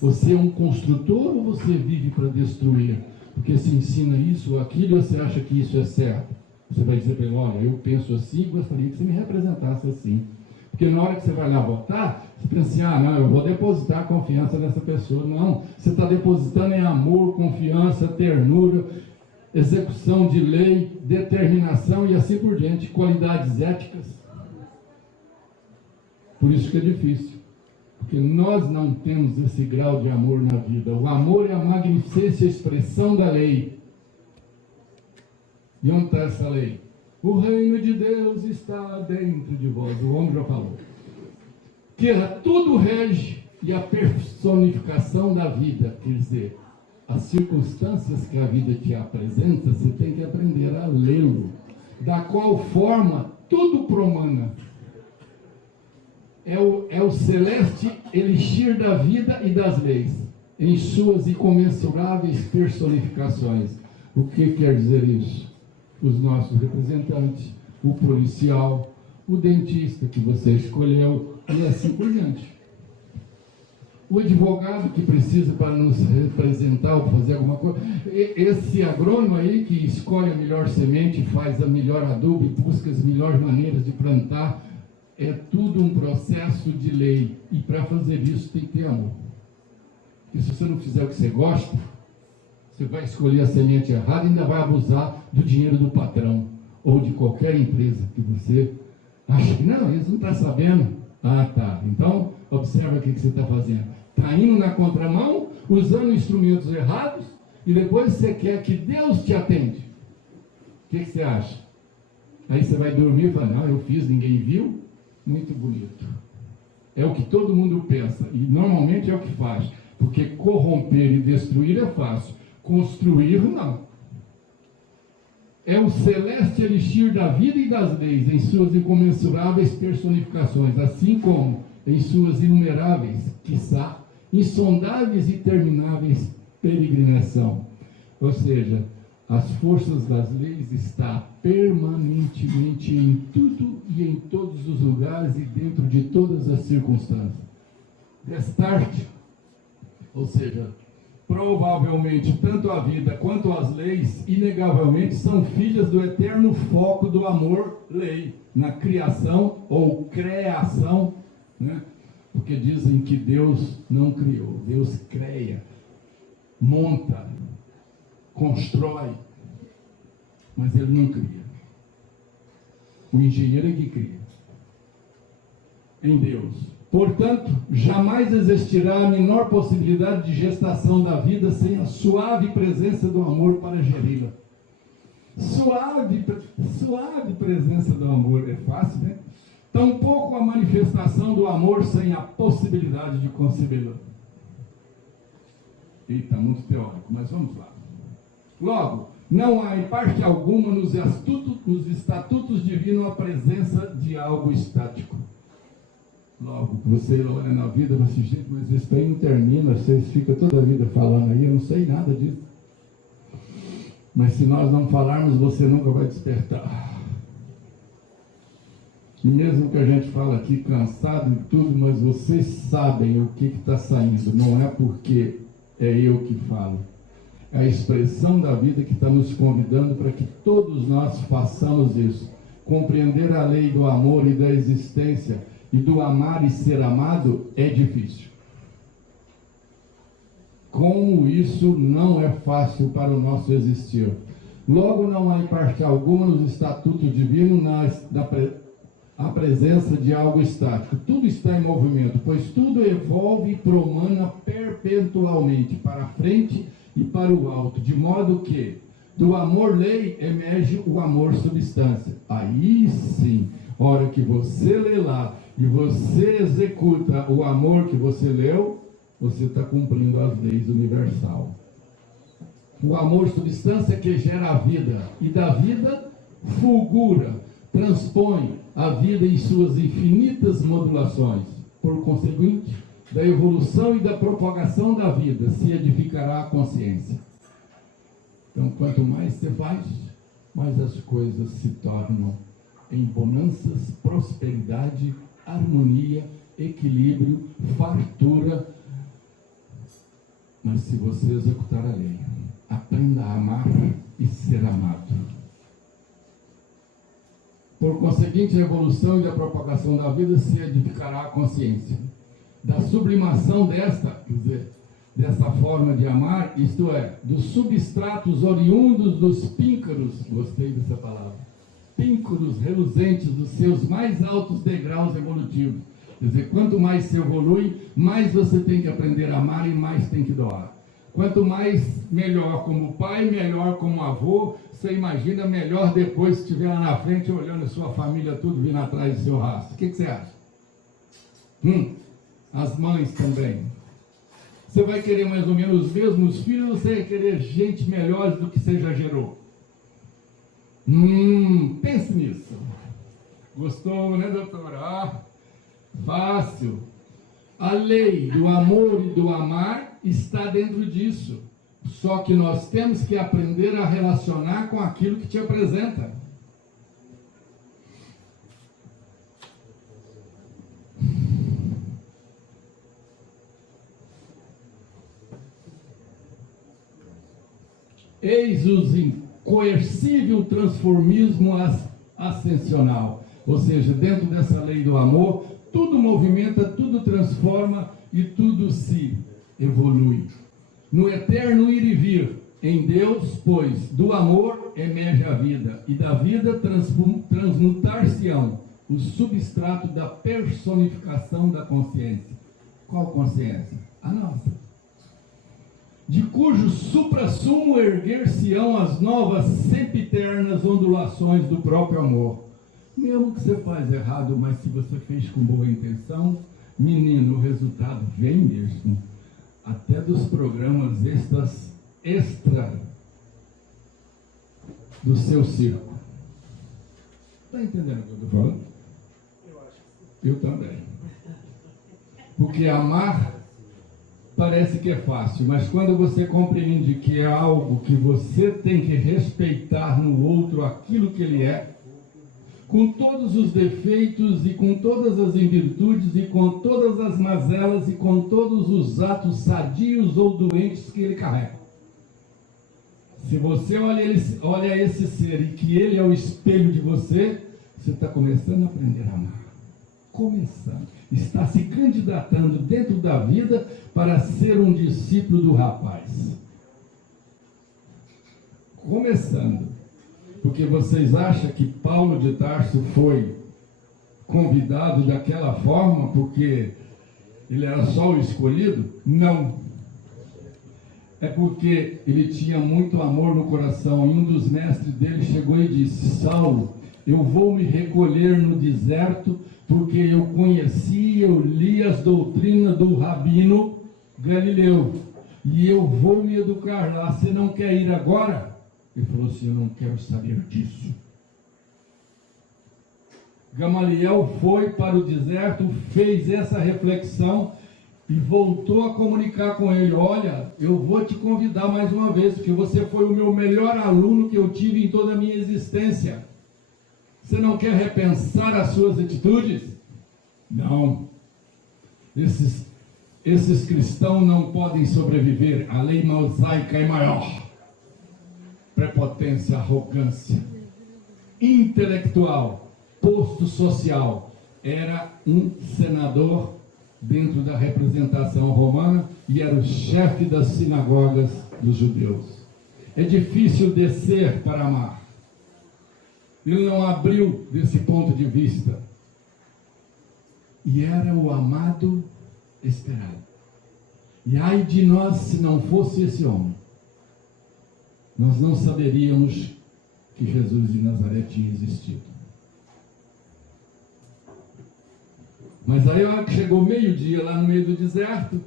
Você é um construtor ou você vive para destruir? Porque se ensina isso ou aquilo e você acha que isso é certo. Você vai dizer para ele, olha, eu penso assim, gostaria que você me representasse assim. Porque na hora que você vai lá votar, você pensa assim, não, eu vou depositar a confiança nessa pessoa. Não, você está depositando em amor, confiança, ternura, execução de lei, determinação e assim por diante, qualidades éticas. Por isso que é difícil. Porque nós não temos esse grau de amor na vida. O amor é a magnificência, a expressão da lei. E onde está essa lei? O reino de Deus está dentro de vós. O homem já falou. Que tudo rege e a personificação da vida. Quer dizer, as circunstâncias que a vida te apresenta, você tem que aprender a lê-lo. Da qual forma tudo promana. É o celeste elixir da vida e das leis, em suas incomensuráveis personificações. O que quer dizer isso? Os nossos representantes, o policial, o dentista que você escolheu, e assim por diante. O advogado que precisa para nos representar ou fazer alguma coisa, esse agrônomo aí que escolhe a melhor semente, faz a melhor adubo e busca as melhores maneiras de plantar, é tudo um processo de lei. E para fazer isso tem que ter amor. Porque se você não fizer o que você gosta, você vai escolher a semente errada e ainda vai abusar do dinheiro do patrão ou de qualquer empresa que você acha que não, eles não estão sabendo. Ah, tá. Então, observa o que você está fazendo. Está indo na contramão, usando instrumentos errados, e depois você quer que Deus te atende. O que você acha? Aí você vai dormir e fala, não, eu fiz, ninguém viu. Muito bonito. É o que todo mundo pensa, e normalmente é o que faz. Porque corromper e destruir é fácil. Construir, não. É o celeste elixir da vida e das leis, em suas incomensuráveis personificações, assim como em suas inumeráveis, quiçá, insondáveis e intermináveis peregrinação. Ou seja, as forças das leis estão permanentemente em tudo e em todos os lugares e dentro de todas as circunstâncias. Destarte, ou seja, provavelmente tanto a vida quanto as leis, inegavelmente, são filhas do eterno foco do amor-lei, na criação ou creação, né? Porque dizem que Deus não criou, Deus cria, monta, constrói, mas Ele não cria. O engenheiro é que cria. Em Deus. Portanto, jamais existirá a menor possibilidade de gestação da vida sem a suave presença do amor para geri-la. Suave presença do amor, é fácil, né? Tampouco a manifestação do amor sem a possibilidade de concebê-la. Eita, muito teórico, mas vamos lá. Logo, não há em parte alguma nos estatutos divinos a presença de algo estático. Logo, você olha na vida e fala assim, gente, mas isso aí não termina, vocês ficam toda a vida falando aí, eu não sei nada disso. Mas se nós não falarmos, você nunca vai despertar. E mesmo que a gente fala aqui cansado e tudo, mas vocês sabem o que está saindo, não é porque é eu que falo. É a expressão da vida que está nos convidando para que todos nós façamos isso. Compreender a lei do amor e da existência e do amar e ser amado é difícil. Como isso não é fácil para o nosso existir. Logo, não há em parte alguma nos estatutos divinos a presença de algo estático. Tudo está em movimento, pois tudo evolve e promana perpetualmente para a frente e para o alto, de modo que do amor-lei emerge o amor-substância. Aí sim, hora que você lê lá e você executa o amor que você leu, você está cumprindo as leis universal. O amor-substância que gera a vida, e da vida fulgura, transpõe a vida em suas infinitas modulações. Por conseguinte, da evolução e da propagação da vida se edificará a consciência. Então, quanto mais você faz, mais as coisas se tornam em bonanças, prosperidade, harmonia, equilíbrio, fartura. Mas se você executar a lei, aprenda a amar e ser amado. Por conseguinte, a evolução e a propagação da vida se edificará a consciência. Da sublimação desta forma de amar, isto é, dos substratos oriundos dos píncaros, gostei dessa palavra, píncaros reluzentes dos seus mais altos degraus evolutivos. Quer dizer, quanto mais se evolui, mais você tem que aprender a amar e mais tem que doar. Quanto mais, melhor como pai, melhor como avô, você imagina melhor depois se estiver lá na frente olhando a sua família tudo vindo atrás do seu rastro. O que você acha? As mães também. Você vai querer mais ou menos os mesmos filhos ou você vai querer gente melhor do que você já gerou? Pense nisso. Gostou, né, doutora? Fácil. A lei do amor e do amar está dentro disso. Só que nós temos que aprender a relacionar com aquilo que te apresenta. Eis o incoercível transformismo ascensional. Ou seja, dentro dessa lei do amor, tudo movimenta, tudo transforma e tudo se evolui. No eterno ir e vir, em Deus, pois, do amor emerge a vida, e da vida transmutar-se-ão o substrato da personificação da consciência. Qual consciência? A nossa. De cujo suprassumo erguer-se-ão as novas sempiternas ondulações do próprio amor. Mesmo que você faz errado, mas se você fez com boa intenção, menino, o resultado vem mesmo. Até dos programas extra do seu circo. Está entendendo o que eu estou falando? Eu também. Porque amar parece que é fácil, mas quando você compreende que é algo que você tem que respeitar no outro aquilo que ele é, com todos os defeitos e com todas as invirtudes e com todas as mazelas e com todos os atos sadios ou doentes que ele carrega. Se você olha esse ser e que ele é o espelho de você, você está começando a aprender a amar. Começando. Está se candidatando dentro da vida para ser um discípulo do rapaz. Começando. Porque vocês acham que Paulo de Tarso foi convidado daquela forma porque ele era só o escolhido? Não. É porque ele tinha muito amor no coração. E um dos mestres dele chegou e disse: Saulo, eu vou me recolher no deserto porque eu conheci, eu li as doutrinas do Rabino Galileu. E eu vou me educar lá. Você não quer ir agora? Ele falou assim: eu não quero saber disso. Gamaliel foi para o deserto, fez essa reflexão e voltou a comunicar com ele: olha, eu vou te convidar mais uma vez, porque você foi o meu melhor aluno que eu tive em toda a minha existência. Você não quer repensar as suas atitudes? Não. Esses cristãos não podem sobreviver. A lei mosaica é maior. Prepotência, arrogância, intelectual, posto social. Era um senador dentro da representação romana e era o chefe das sinagogas dos judeus. É difícil descer para amar. Ele não abriu desse ponto de vista. E era o amado esperado. E ai de nós se não fosse esse homem. Nós não saberíamos que Jesus de Nazaré tinha existido. Mas aí, ó, que chegou meio-dia lá no meio do deserto,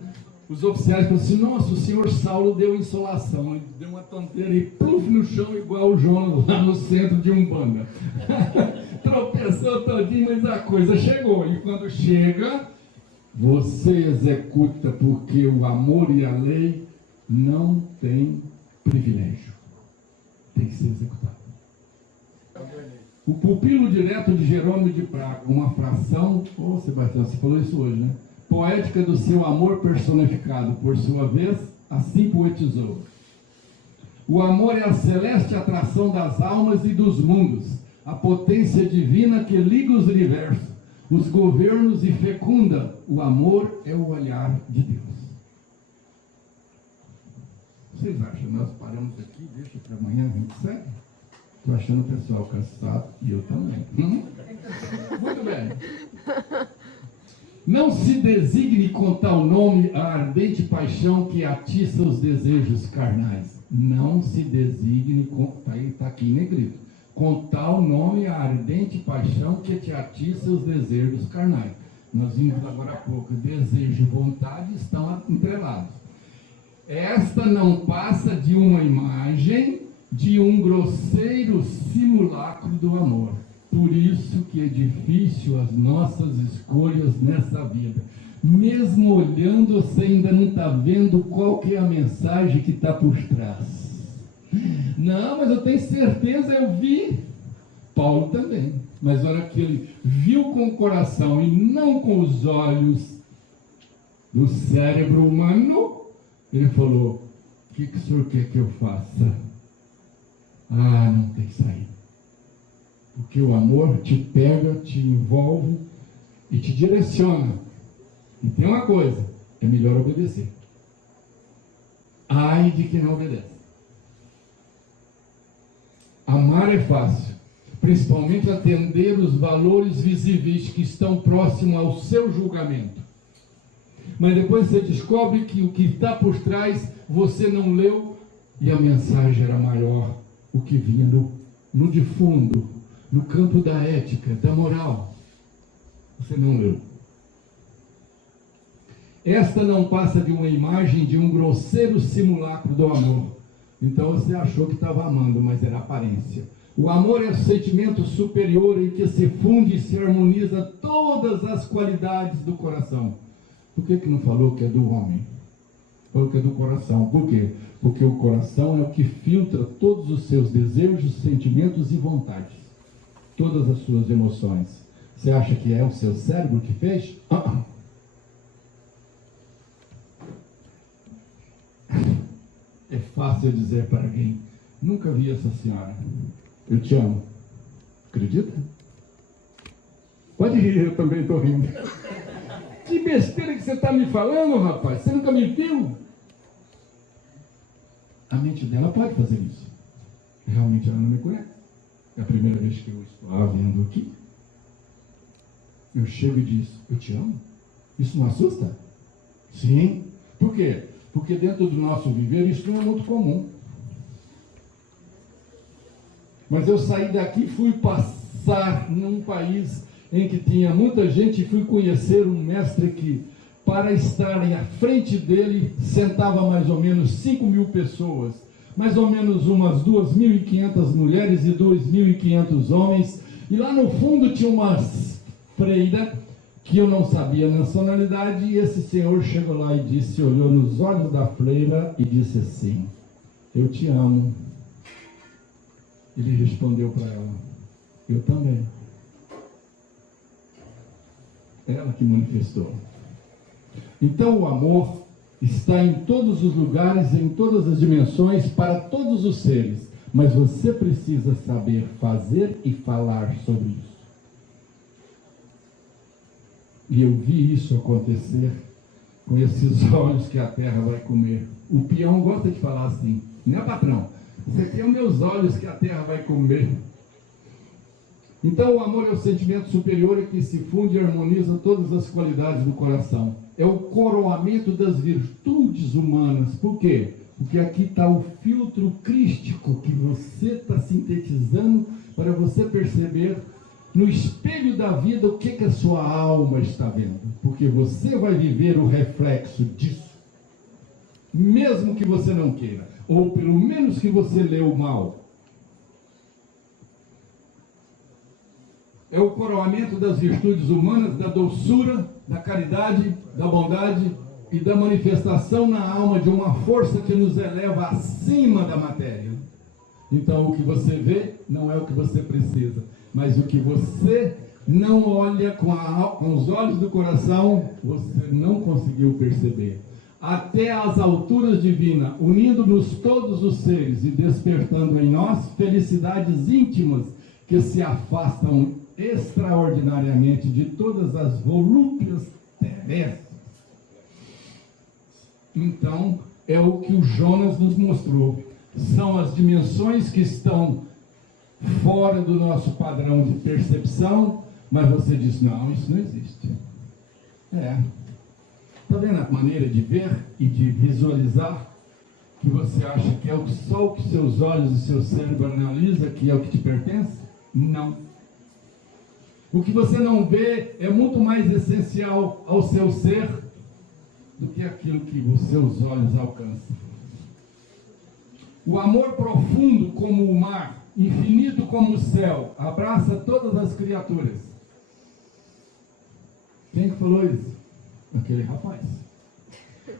os oficiais falaram assim: nossa, o senhor Saulo deu insolação. Ele deu uma tonteira e pluf no chão, igual o Jonas lá no centro de Umbanda. Tropeçou todinho, mas a coisa chegou. E quando chega, você executa, porque o amor e a lei não têm privilégio. Tem que ser executado. O pupilo direto de Jerônimo de Praga, uma fração, Sebastião, você falou isso hoje, né? Poética do seu amor personificado, por sua vez, assim poetizou. O amor é a celeste atração das almas e dos mundos, a potência divina que liga os universos, os governos e fecunda. O amor é o olhar de Deus. Vocês acham? Nós paramos aqui, deixa para amanhã, a gente segue? Estou achando o pessoal cansado e eu também. Muito bem. Não se designe com tal nome a ardente paixão que atiça os desejos carnais. Não se designe com... Está aqui em negrito. Com tal nome a ardente paixão que te atiça os desejos carnais. Nós vimos agora há pouco. Desejo e vontade estão entrelados. Esta não passa de uma imagem de um grosseiro simulacro do amor. Por isso que é difícil as nossas escolhas nessa vida. Mesmo olhando, você ainda não está vendo qual que é a mensagem que está por trás. Não, mas eu tenho certeza, eu vi. Paulo também. Mas na hora que ele viu com o coração e não com os olhos do cérebro humano, ele falou: o que o senhor quer que eu faça? Ah, não tem saída. Porque que o amor te pega, te envolve e te direciona. E tem uma coisa, é melhor obedecer. Ai de quem não obedece. Amar é fácil, principalmente atender os valores visíveis que estão próximos ao seu julgamento. Mas depois você descobre que o que está por trás você não leu e a mensagem era maior, o que vinha no de fundo, no campo da ética, da moral. Você não leu. Esta não passa de uma imagem de um grosseiro simulacro do amor. Então você achou que estava amando, mas era aparência. O amor é o sentimento superior em que se funde e se harmoniza todas as qualidades do coração. Por que não falou que é do homem? Falou que é do coração. Por quê? Porque o coração é o que filtra todos os seus desejos, sentimentos e vontades. Todas as suas emoções. Você acha que é o seu cérebro que fez? É fácil dizer para alguém: nunca vi essa senhora, eu te amo. Acredita? Pode rir, eu também estou rindo. Que besteira que você está me falando, rapaz? Você nunca me viu? A mente dela pode fazer isso. Realmente ela não me conhece. É a primeira vez que eu estou lá vendo aqui. Eu chego e diz: eu te amo? Isso não assusta? Sim. Por quê? Porque dentro do nosso viver isso não é muito comum. Mas eu saí daqui e fui passar num país em que tinha muita gente e fui conhecer um mestre que, para estarem à frente dele, sentava mais ou menos 5.000 pessoas. Mais ou menos umas 2.500 mulheres e 2.500 homens. E lá no fundo tinha uma freira que eu não sabia a nacionalidade, e esse senhor chegou lá e disse, olhou nos olhos da freira e disse assim: eu te amo. Ele respondeu para ela: eu também. Ela que manifestou. Então o amor está em todos os lugares, em todas as dimensões, para todos os seres, mas você precisa saber fazer e falar sobre isso. E eu vi isso acontecer com esses olhos que a terra vai comer. O peão gosta de falar assim, né, patrão? Isso aqui é os meus olhos que a terra vai comer. Então o amor é o sentimento superior que se funde e harmoniza todas as qualidades do coração. É o coroamento das virtudes humanas. Por quê? Porque aqui está o filtro crístico que você está sintetizando para você perceber no espelho da vida o que a sua alma está vendo. Porque você vai viver o reflexo disso. Mesmo que você não queira. Ou pelo menos que você leu mal. É o coroamento das virtudes humanas, da doçura, da caridade, da bondade e da manifestação na alma de uma força que nos eleva acima da matéria. Então o que você vê não é o que você precisa, mas o que você não olha com os olhos do coração, você não conseguiu perceber. Até as alturas divinas, unindo-nos todos os seres e despertando em nós felicidades íntimas que se afastam extraordinariamente de todas as volúpias terrestres. Então, é o que o Jonas nos mostrou. São as dimensões que estão fora do nosso padrão de percepção, mas você diz, não, isso não existe. Está vendo a maneira de ver e de visualizar que você acha que é só o que seus olhos e seu cérebro analisam, que é o que te pertence? Não. O que você não vê é muito mais essencial ao seu ser do que aquilo que os seus olhos alcançam. O amor profundo como o mar, infinito como o céu, abraça todas as criaturas. Quem que falou isso? Aquele rapaz.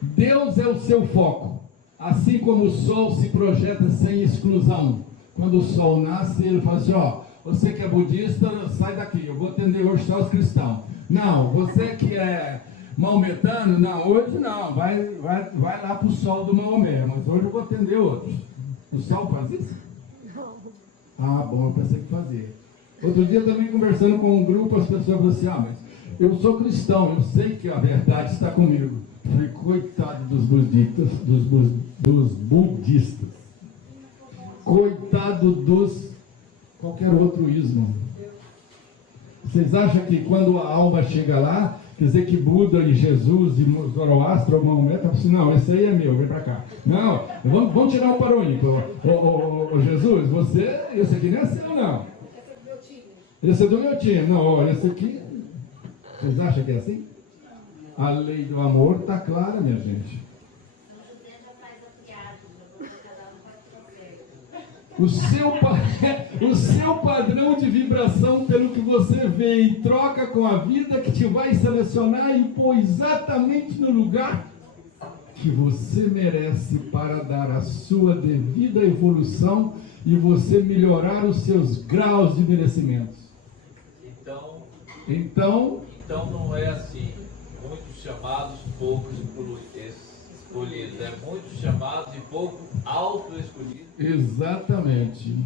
Deus é o seu foco, assim como o sol se projeta sem exclusão. Quando o sol nasce, ele fala assim, você que é budista, sai daqui, eu vou atender hoje só os cristãos. Não, você que é maometano, não, hoje não, vai lá para o sol do Maomé, mas hoje eu vou atender outros. O sol faz isso? Não. Ah, bom, eu pensei que fazia. Outro dia também conversando com um grupo, as pessoas falaram assim, mas eu sou cristão, eu sei que a verdade está comigo. Eu falei, coitado dos budistas, dos budistas. Coitado dos qualquer outro ismo. Vocês acham que quando a alma chega lá, quer dizer que Buda e Jesus e Zoroastro ou Maomé estão assim, não, esse aí é meu, vem pra cá. Não, vamos tirar o parônico. Ô Jesus, esse aqui não é seu, não. Esse é do meu time. Não, olha, esse aqui, vocês acham que é assim? A lei do amor está clara, minha gente. O seu padrão de vibração, pelo que você vê em troca com a vida, que te vai selecionar e pôr exatamente no lugar que você merece para dar a sua devida evolução e você melhorar os seus graus de merecimento. Então não é assim, muitos chamados, poucos escolhidos, é muitos chamados e pouco auto-escolhidos. Exatamente,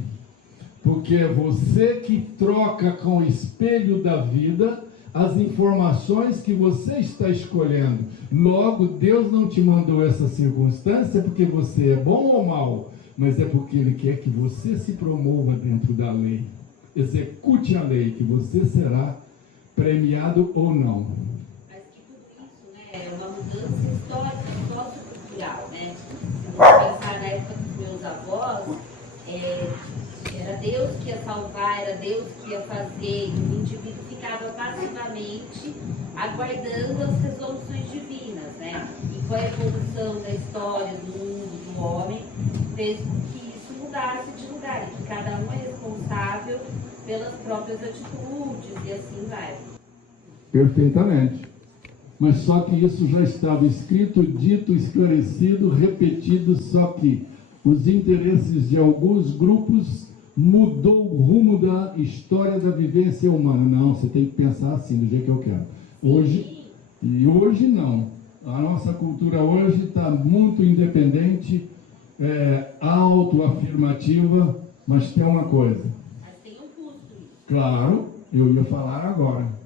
porque é você que troca com o espelho da vida as informações que você está escolhendo. Logo, Deus não te mandou essa circunstância porque você é bom ou mal, mas é porque Ele quer que você se promova dentro da lei. Execute a lei, que você será premiado ou não. Mas que tudo isso, né, é uma mudança histórica, sociocultural, né? Se você pensar na época dos meus avós, era Deus que ia salvar, era Deus que ia fazer, e o indivíduo ficava passivamente aguardando as resoluções divinas, né? E com a evolução da história, do mundo, do homem, fez com que isso mudasse de lugar, e que cada um é responsável pelas próprias atitudes e assim vai. Perfeitamente. Mas só que isso já estava escrito, dito, esclarecido, repetido, só que os interesses de alguns grupos mudou o rumo da história da vivência humana. Não, você tem que pensar assim, do jeito que eu quero. Hoje não. A nossa cultura hoje está muito independente, autoafirmativa, mas tem uma coisa. Mas tem um custo isso. Claro, eu ia falar agora.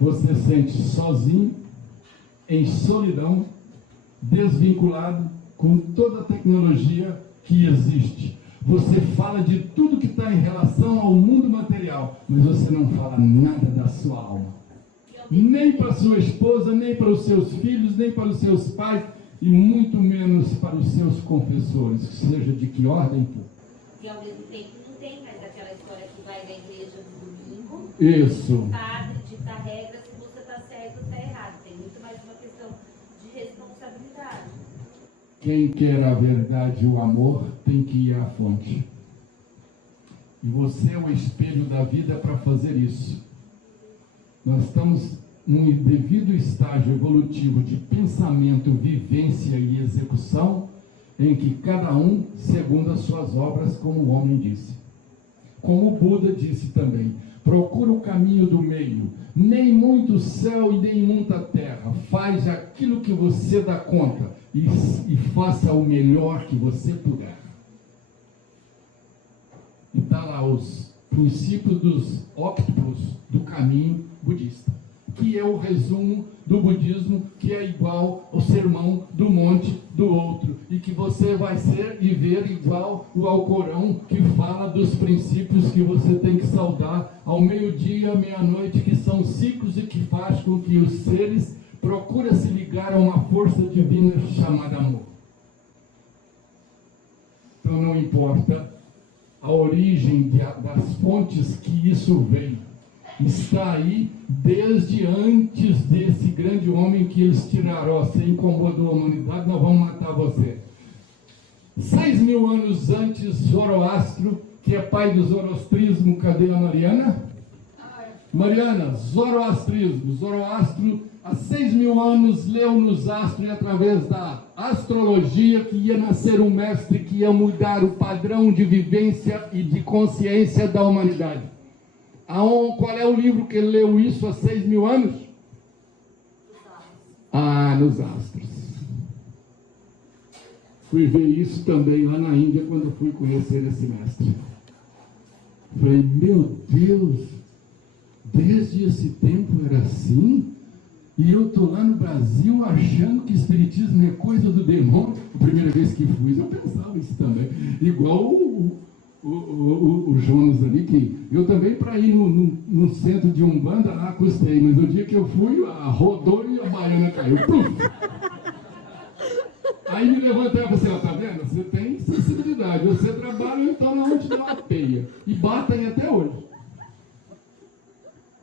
Você sente sozinho, em solidão, desvinculado com toda a tecnologia que existe. Você fala de tudo que está em relação ao mundo material, mas você não fala nada da sua alma. Nem para sua esposa, nem para os seus filhos, nem para os seus pais, e muito menos para os seus confessores, seja de que ordem for. E ao mesmo tempo não tem mais aquela história que vai na igreja no domingo. Isso. O padre dita regra se você está certo ou está errado. Tem muito mais uma questão de responsabilidade. Quem quer a verdade e o amor tem que ir à fonte. E você é o espelho da vida para fazer isso. Nós estamos num devido estágio evolutivo de pensamento, vivência e execução, em que cada um segundo as suas obras, como o homem disse. Como o Buda disse também, procura o caminho do meio, nem muito céu e nem muita terra, faz aquilo que você dá conta e faça o melhor que você puder. E está lá os princípios dos octopus do caminho budista, que é o resumo do budismo, que é igual ao sermão do monte do outro, e que você vai ser e ver igual o Alcorão, que fala dos princípios que você tem que saudar ao meio-dia, meia-noite, que são ciclos e que faz com que os seres procurem se ligar a uma força divina chamada amor. Então não importa a origem das fontes que isso veio, está aí desde antes desse grande homem que eles tiraram. Ó, você incomodou a humanidade, nós vamos matar você. 6.000 anos antes, Zoroastro, que é pai do zoroastrismo, cadê a Mariana? Mariana, zoroastrismo. Zoroastro, há 6.000 anos, leu nos astros, e através da astrologia, que ia nascer um mestre que ia mudar o padrão de vivência e de consciência da humanidade. Qual é o livro que ele leu isso há 6.000 anos? Nos astros. Fui ver isso também lá na Índia, quando fui conhecer esse mestre. Falei, meu Deus, desde esse tempo era assim? E eu estou lá no Brasil achando que espiritismo é coisa do demônio. A primeira vez que fui, eu pensava isso também. Igual o Jonas ali, que eu também, para ir no centro de Umbanda, lá custei, mas o dia que eu fui, rodou e a baiana caiu. Pluf! Aí me levantei e falei assim, ó, tá vendo? Você tem sensibilidade, você trabalha então na onde dá uma peia. E batem até hoje.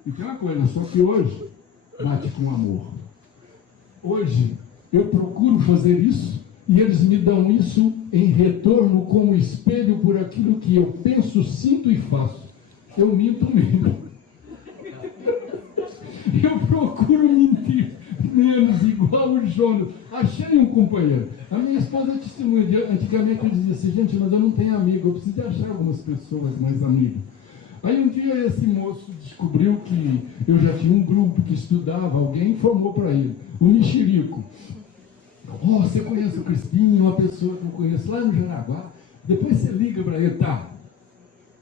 E tem uma coisa, só que hoje bate com amor. Hoje eu procuro fazer isso e eles me dão isso em retorno como espelho por aquilo que eu penso, sinto e faço. Eu minto mesmo. Eu procuro mentir menos, igual o Jonas. Achei um companheiro. A minha esposa testemunha. Antigamente eu dizia assim, gente, mas eu não tenho amigo, eu preciso de achar algumas pessoas mais amigos. Aí um dia esse moço descobriu que eu já tinha um grupo que estudava, alguém informou para ele, o Mexerico. Oh, você conhece o Crispim, uma pessoa que eu conheço lá no Jaraguá, depois você liga para ele, tá?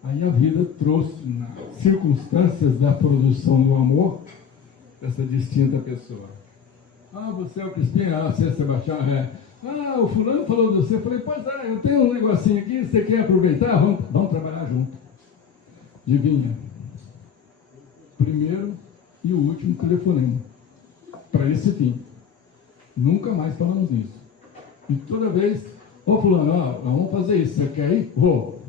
Aí a vida trouxe, nas circunstâncias da produção do amor, essa distinta pessoa. Ah, você é o Crispim? Ah, você é Sebastião? É. Ah, o fulano falou de você. Eu falei, pois é, eu tenho um negocinho aqui, você quer aproveitar? Vamos trabalhar junto. Adivinha? Primeiro e o último telefonema. Para esse fim. Nunca mais falamos nisso. E toda vez, ô fulano, ó, vamos fazer isso, você quer ir? Vou.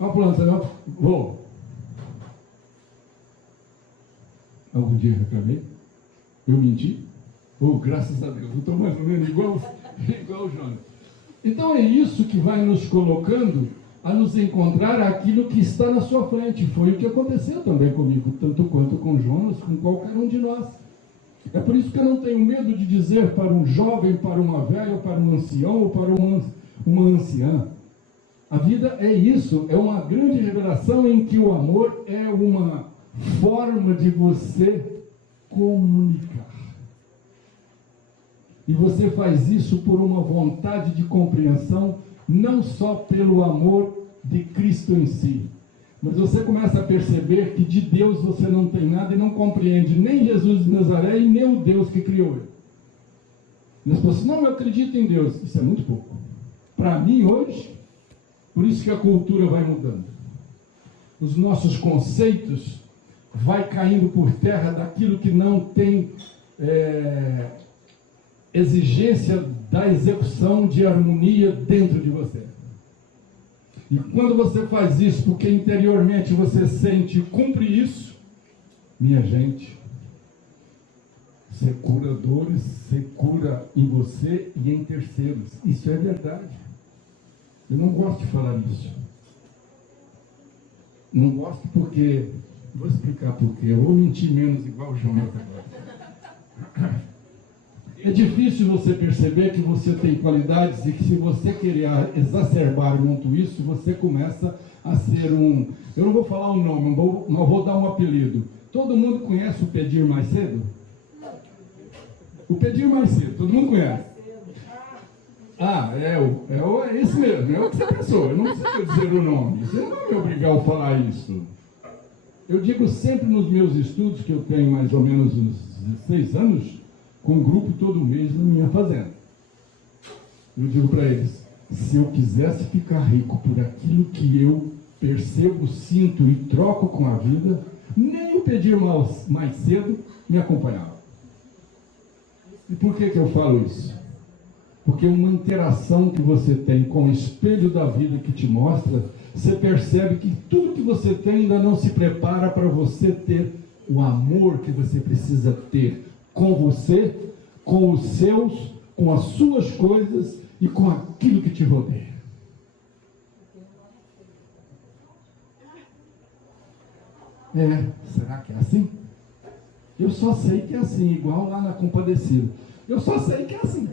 Ó fulano, você não? Vou. Algum dia eu reclamei? Eu menti? Oh, graças a Deus, eu estou mais ou menos igual o Jonas. Então é isso que vai nos colocando a nos encontrar aquilo que está na sua frente. Foi o que aconteceu também comigo, tanto quanto com Jonas, com qualquer um de nós. É por isso que eu não tenho medo de dizer para um jovem, para uma velha, para um ancião ou para uma anciã. A vida é isso, é uma grande revelação em que o amor é uma forma de você comunicar. E você faz isso por uma vontade de compreensão, não só pelo amor de Cristo em si, mas você começa a perceber que de Deus você não tem nada e não compreende nem Jesus de Nazaré e nem o Deus que criou ele. E as pessoas, não, eu acredito em Deus. Isso é muito pouco. Para mim hoje, por isso que a cultura vai mudando. Os nossos conceitos vai caindo por terra daquilo que não tem exigência da execução de harmonia dentro de você. E quando você faz isso, porque interiormente você sente e cumpre isso, minha gente, você cura dores, você cura em você e em terceiros. Isso é verdade. Eu não gosto de falar isso. Não gosto porque... Vou explicar por quê. Eu vou mentir menos igual o Jonas agora. É difícil você perceber que você tem qualidades e que se você querer exacerbar muito isso, você começa a ser um... Eu não vou falar o nome, mas vou dar um apelido. Todo mundo conhece o Pedir Mais Cedo? O Pedir Mais Cedo, todo mundo conhece? Ah, é isso mesmo, é o que você pensou. Eu não preciso dizer o nome. Você não vai me obrigar a falar isso. Eu digo sempre nos meus estudos, que eu tenho mais ou menos uns 16 anos, com um grupo todo mês na minha fazenda. Eu digo para eles, se eu quisesse ficar rico por aquilo que eu percebo, sinto e troco com a vida, nem o Pedir Mais Cedo me acompanhava. E por que eu falo isso? Porque uma interação que você tem com o espelho da vida que te mostra, você percebe que tudo que você tem ainda não se prepara para você ter o amor que você precisa ter com você, com os seus, com as suas coisas e com aquilo que te rodeia. Será que é assim? Eu só sei que é assim, igual lá na Compadecida. Eu só sei que é assim.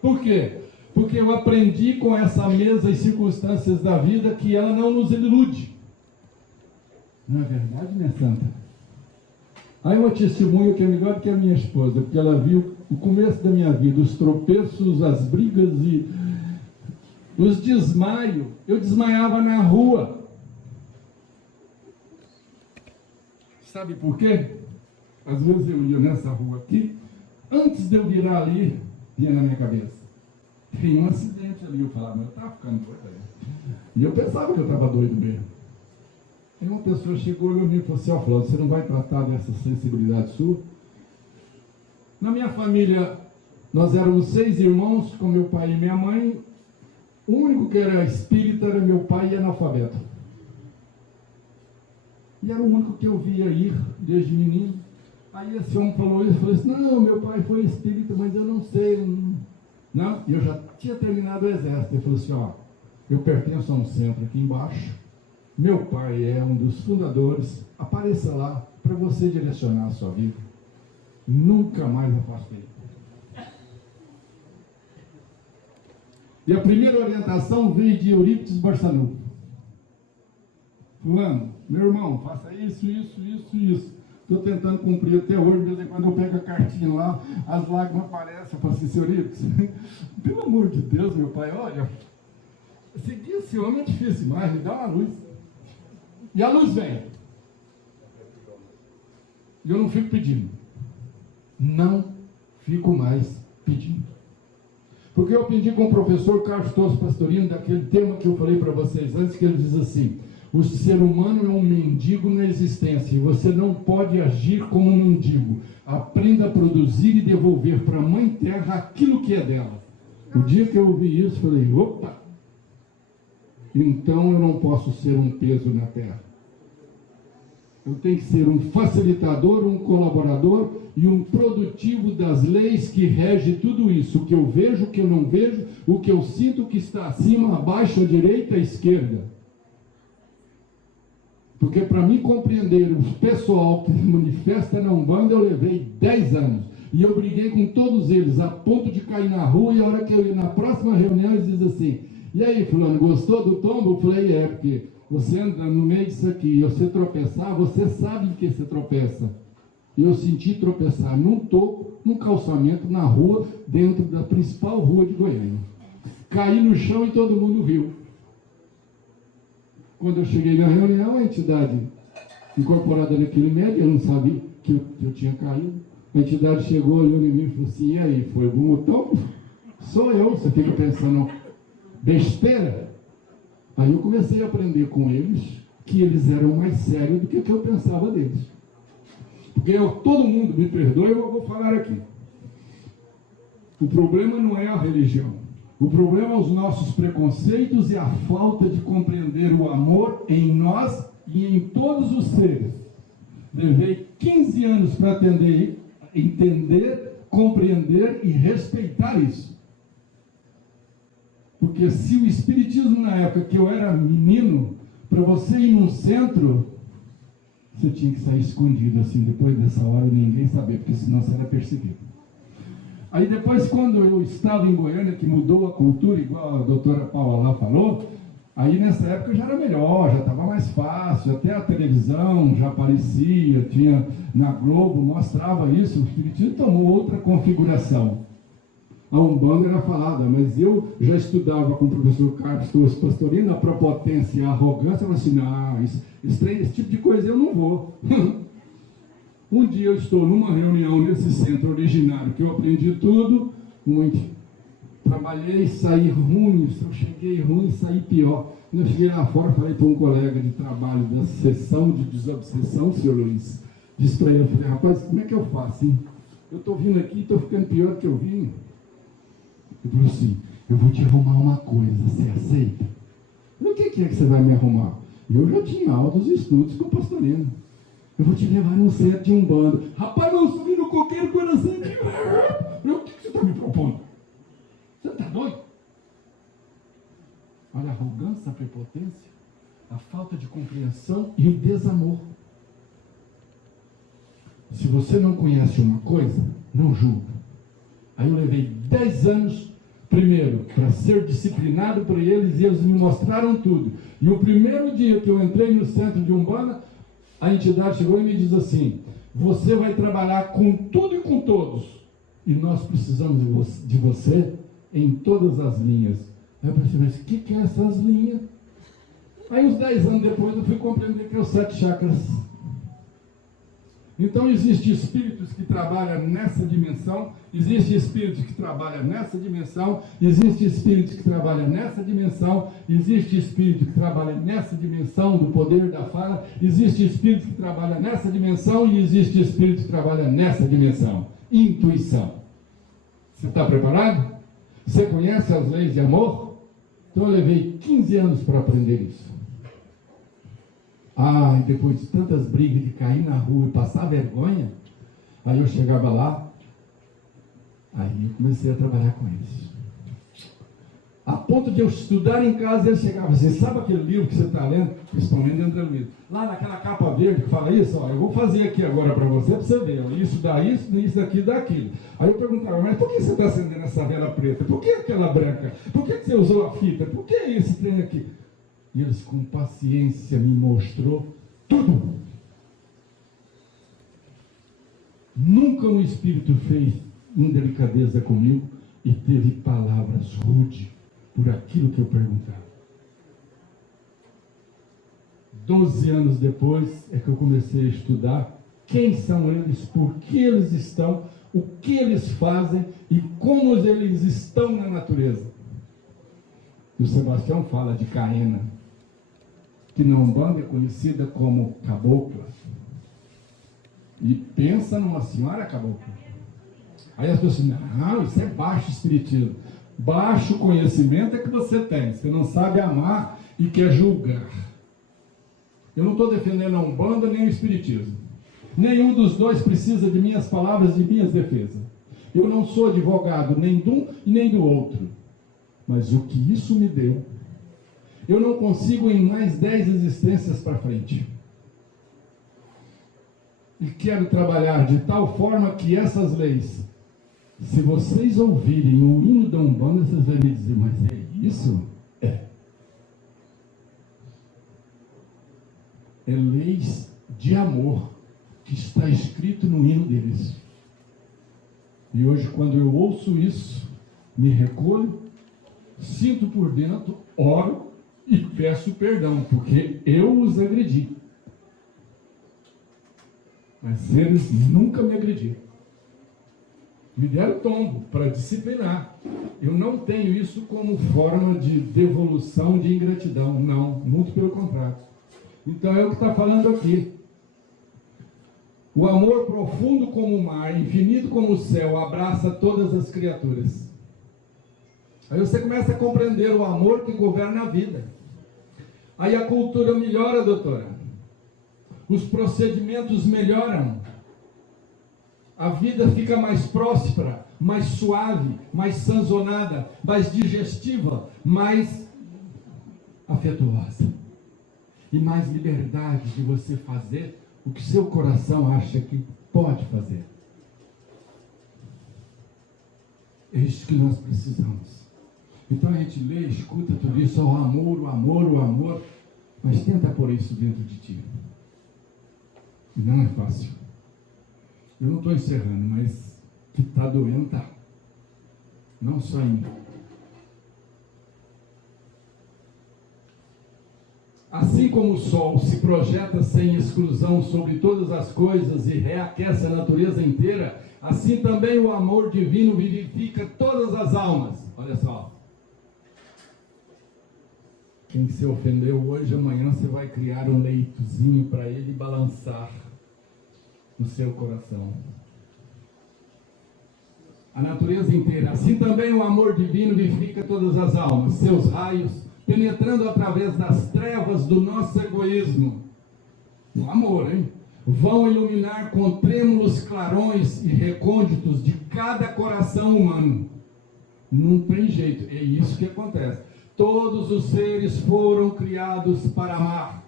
Por quê? Porque eu aprendi com essa mesa e circunstâncias da vida que ela não nos ilude. Não é verdade, minha santa? Aí uma testemunha que é melhor do que a minha esposa, porque ela viu o começo da minha vida, os tropeços, as brigas e os desmaios. Eu desmaiava na rua. Sabe por quê? Às vezes eu ia nessa rua aqui, antes de eu virar ali, vinha na minha cabeça. Tem um acidente ali, eu falava, mas eu estava ficando doido aí. E eu pensava que eu estava doido mesmo. Aí uma pessoa chegou e me falou assim, ó, Flávio, você não vai tratar dessa sensibilidade sua? Na minha família, nós éramos 6 irmãos, com meu pai e minha mãe. O único que era espírita era meu pai e analfabeto. E era o único que eu via ir desde menino. Aí esse homem falou isso, falou assim, não, meu pai foi espírita, mas eu não sei. Não, eu já tinha terminado o exército. Ele falou assim, ó, eu pertenço a um centro aqui embaixo. Meu pai é um dos fundadores. Apareça lá para você direcionar a sua vida. Nunca mais afastei. E a primeira orientação veio de Eurípides Barçanufo. Fulano, meu irmão, faça isso, isso, isso, isso. Estou tentando cumprir até hoje, de vez em quando eu pego a cartinha lá, as lágrimas aparecem. Eu falo assim, seu Eurípides, pelo amor de Deus, meu pai, olha, seguir esse homem é difícil demais, me dá uma luz. E a luz vem. E eu não fico pedindo. Não fico mais pedindo. Porque eu aprendi com o professor Carlos Torres Pastorino, daquele tema que eu falei para vocês antes, que ele diz assim, o ser humano é um mendigo na existência, e você não pode agir como um mendigo. Aprenda a produzir e devolver para a Mãe Terra aquilo que é dela. O dia que eu ouvi isso, falei, opa! Então eu não posso ser um peso na Terra. Eu tenho que ser um facilitador, um colaborador e um produtivo das leis que regem tudo isso. O que eu vejo, o que eu não vejo, o que eu sinto que está acima, abaixo, à direita, à esquerda. Porque para mim compreender o pessoal que se manifesta na Umbanda, eu levei 10 anos. E eu briguei com todos eles, a ponto de cair na rua, e a hora que eu ia na próxima reunião, eles dizem assim, e aí, fulano, gostou do tombo? Eu falei, porque você anda no meio disso aqui, e você tropeçar, você sabe de que você tropeça. E eu senti tropeçar num toco, num calçamento, na rua, dentro da principal rua de Goiânia. Caí no chão e todo mundo riu. Quando eu cheguei na reunião, a entidade incorporada naquele médio, eu não sabia que eu tinha caído. A entidade chegou, olhou em mim e falou assim, e aí, foi bom o tombo? Sou eu, você fica pensando besteira? Aí eu comecei a aprender com eles que eles eram mais sérios do que eu pensava deles. Porque todo mundo, me perdoe, eu vou falar aqui. O problema não é a religião. O problema é os nossos preconceitos e a falta de compreender o amor em nós e em todos os seres. Levei 15 anos para entender, compreender e respeitar isso. Porque se o espiritismo na época que eu era menino, para você ir num centro, você tinha que sair escondido assim, depois dessa hora ninguém sabia, porque senão você era perseguido. Aí depois, quando eu estava em Goiânia, que mudou a cultura, igual a doutora Paula lá falou, aí nessa época já era melhor, já estava mais fácil, até a televisão já aparecia, tinha na Globo, mostrava isso, o espiritismo tomou outra configuração. A Umbanda era falada, mas eu já estudava com o professor Carlos Torres Pastorino, a prepotência e a arrogância, eu falei assim, não, esse tipo de coisa eu não vou. Um dia eu estou numa reunião nesse centro originário, que eu aprendi tudo, muito. Trabalhei, saí ruim, eu cheguei ruim, saí pior. Quando eu cheguei lá fora, falei para um colega de trabalho da sessão de desobsessão, senhor Luiz, disse para ele, eu falei, rapaz, como é que eu faço, hein? Eu estou vindo aqui e estou ficando pior do que eu vim. Ele falou assim, eu vou te arrumar uma coisa, você aceita? O que é que você vai me arrumar? Eu já tinha altos estudos com o Pastorino. Eu vou te levar num centro de Umbanda. Rapaz, não subi no coqueiro com coração de... O que você está me propondo? Você está doido? Olha a arrogância, a prepotência, a falta de compreensão e o desamor. Se você não conhece uma coisa, não julga. Aí eu levei 10 anos, primeiro, para ser disciplinado por eles, e eles me mostraram tudo. E o primeiro dia que eu entrei no centro de Umbanda, a entidade chegou e me diz assim, você vai trabalhar com tudo e com todos, e nós precisamos de você em todas as linhas. Aí eu pensei, mas o que é essas linhas? Aí uns 10 anos depois eu fui compreender que é os 7 chakras. Então, existem espíritos que trabalham nessa dimensão, existem espíritos que trabalham nessa dimensão, existem espíritos que trabalham nessa dimensão, existe espírito que trabalha nessa dimensão do poder da fala, existe espírito que trabalha nessa dimensão e existe espírito que trabalha nessa dimensão. Intuição. Você está preparado? Você conhece as leis de amor? Então eu levei 15 anos para aprender isso. E depois de tantas brigas de cair na rua e passar vergonha, aí eu chegava lá, aí eu comecei a trabalhar com eles. A ponto de eu estudar em casa, ele chegava assim, sabe aquele livro que você está lendo? Principalmente André Luiz. Lá naquela capa verde que fala isso, eu vou fazer aqui agora para você ver. Isso dá isso, isso aqui dá aquilo. Aí eu perguntava, mas por que você está acendendo essa vela preta? Por que aquela branca? Por que você usou a fita? Por que esse trem aqui? E eles com paciência me mostrou tudo. Nunca um espírito fez indelicadeza comigo e teve palavras rudes por aquilo que eu perguntava. 12 anos depois é que eu comecei a estudar quem são eles, por que eles estão, o que eles fazem e como eles estão na natureza. E o Sebastião fala de Caena, que na Umbanda é conhecida como cabocla. E pensa numa senhora cabocla. Aí as pessoas dizem, não, isso é baixo espiritismo. Baixo conhecimento é que você tem. Você não sabe amar e quer julgar. Eu não estou defendendo a Umbanda nem o espiritismo. Nenhum dos dois precisa de minhas palavras e minhas defesas. Eu não sou advogado nem de um e nem do outro. Mas o que isso me deu, eu não consigo em mais 10 existências para frente. E quero trabalhar de tal forma que essas leis, se vocês ouvirem o hino da Umbanda, vocês vão me dizer, mas é isso? É. É leis de amor que está escrito no hino deles. E hoje, quando eu ouço isso, me recolho, sinto por dentro, oro e peço perdão, porque eu os agredi. Mas eles nunca me agrediram. Me deram tombo para disciplinar. Eu não tenho isso como forma de devolução de ingratidão. Não, muito pelo contrário. Então é o que está falando aqui. O amor profundo como o mar, infinito como o céu, abraça todas as criaturas. Aí você começa a compreender o amor que governa a vida. Aí a cultura melhora, doutora. Os procedimentos melhoram. A vida fica mais próspera, mais suave, mais sanzonada, mais digestiva, mais afetuosa. E mais liberdade de você fazer o que seu coração acha que pode fazer. É isso que nós precisamos. Então a gente lê, escuta tudo isso, o amor, o amor, o amor, mas tenta pôr isso dentro de ti. E não é fácil. Eu não estou encerrando, mas que está doendo, tá. Não só em mim. Assim como o sol se projeta sem exclusão sobre todas as coisas e reaquece a natureza inteira, assim também o amor divino vivifica todas as almas. Olha só. Quem se ofendeu hoje, amanhã você vai criar um leitozinho para ele balançar no seu coração. A natureza inteira. Assim também o amor divino vivifica todas as almas, seus raios, penetrando através das trevas do nosso egoísmo. O amor, hein? Vão iluminar com trêmulos clarões e recônditos de cada coração humano. Não tem jeito, é isso que acontece. Todos os seres foram criados para amar.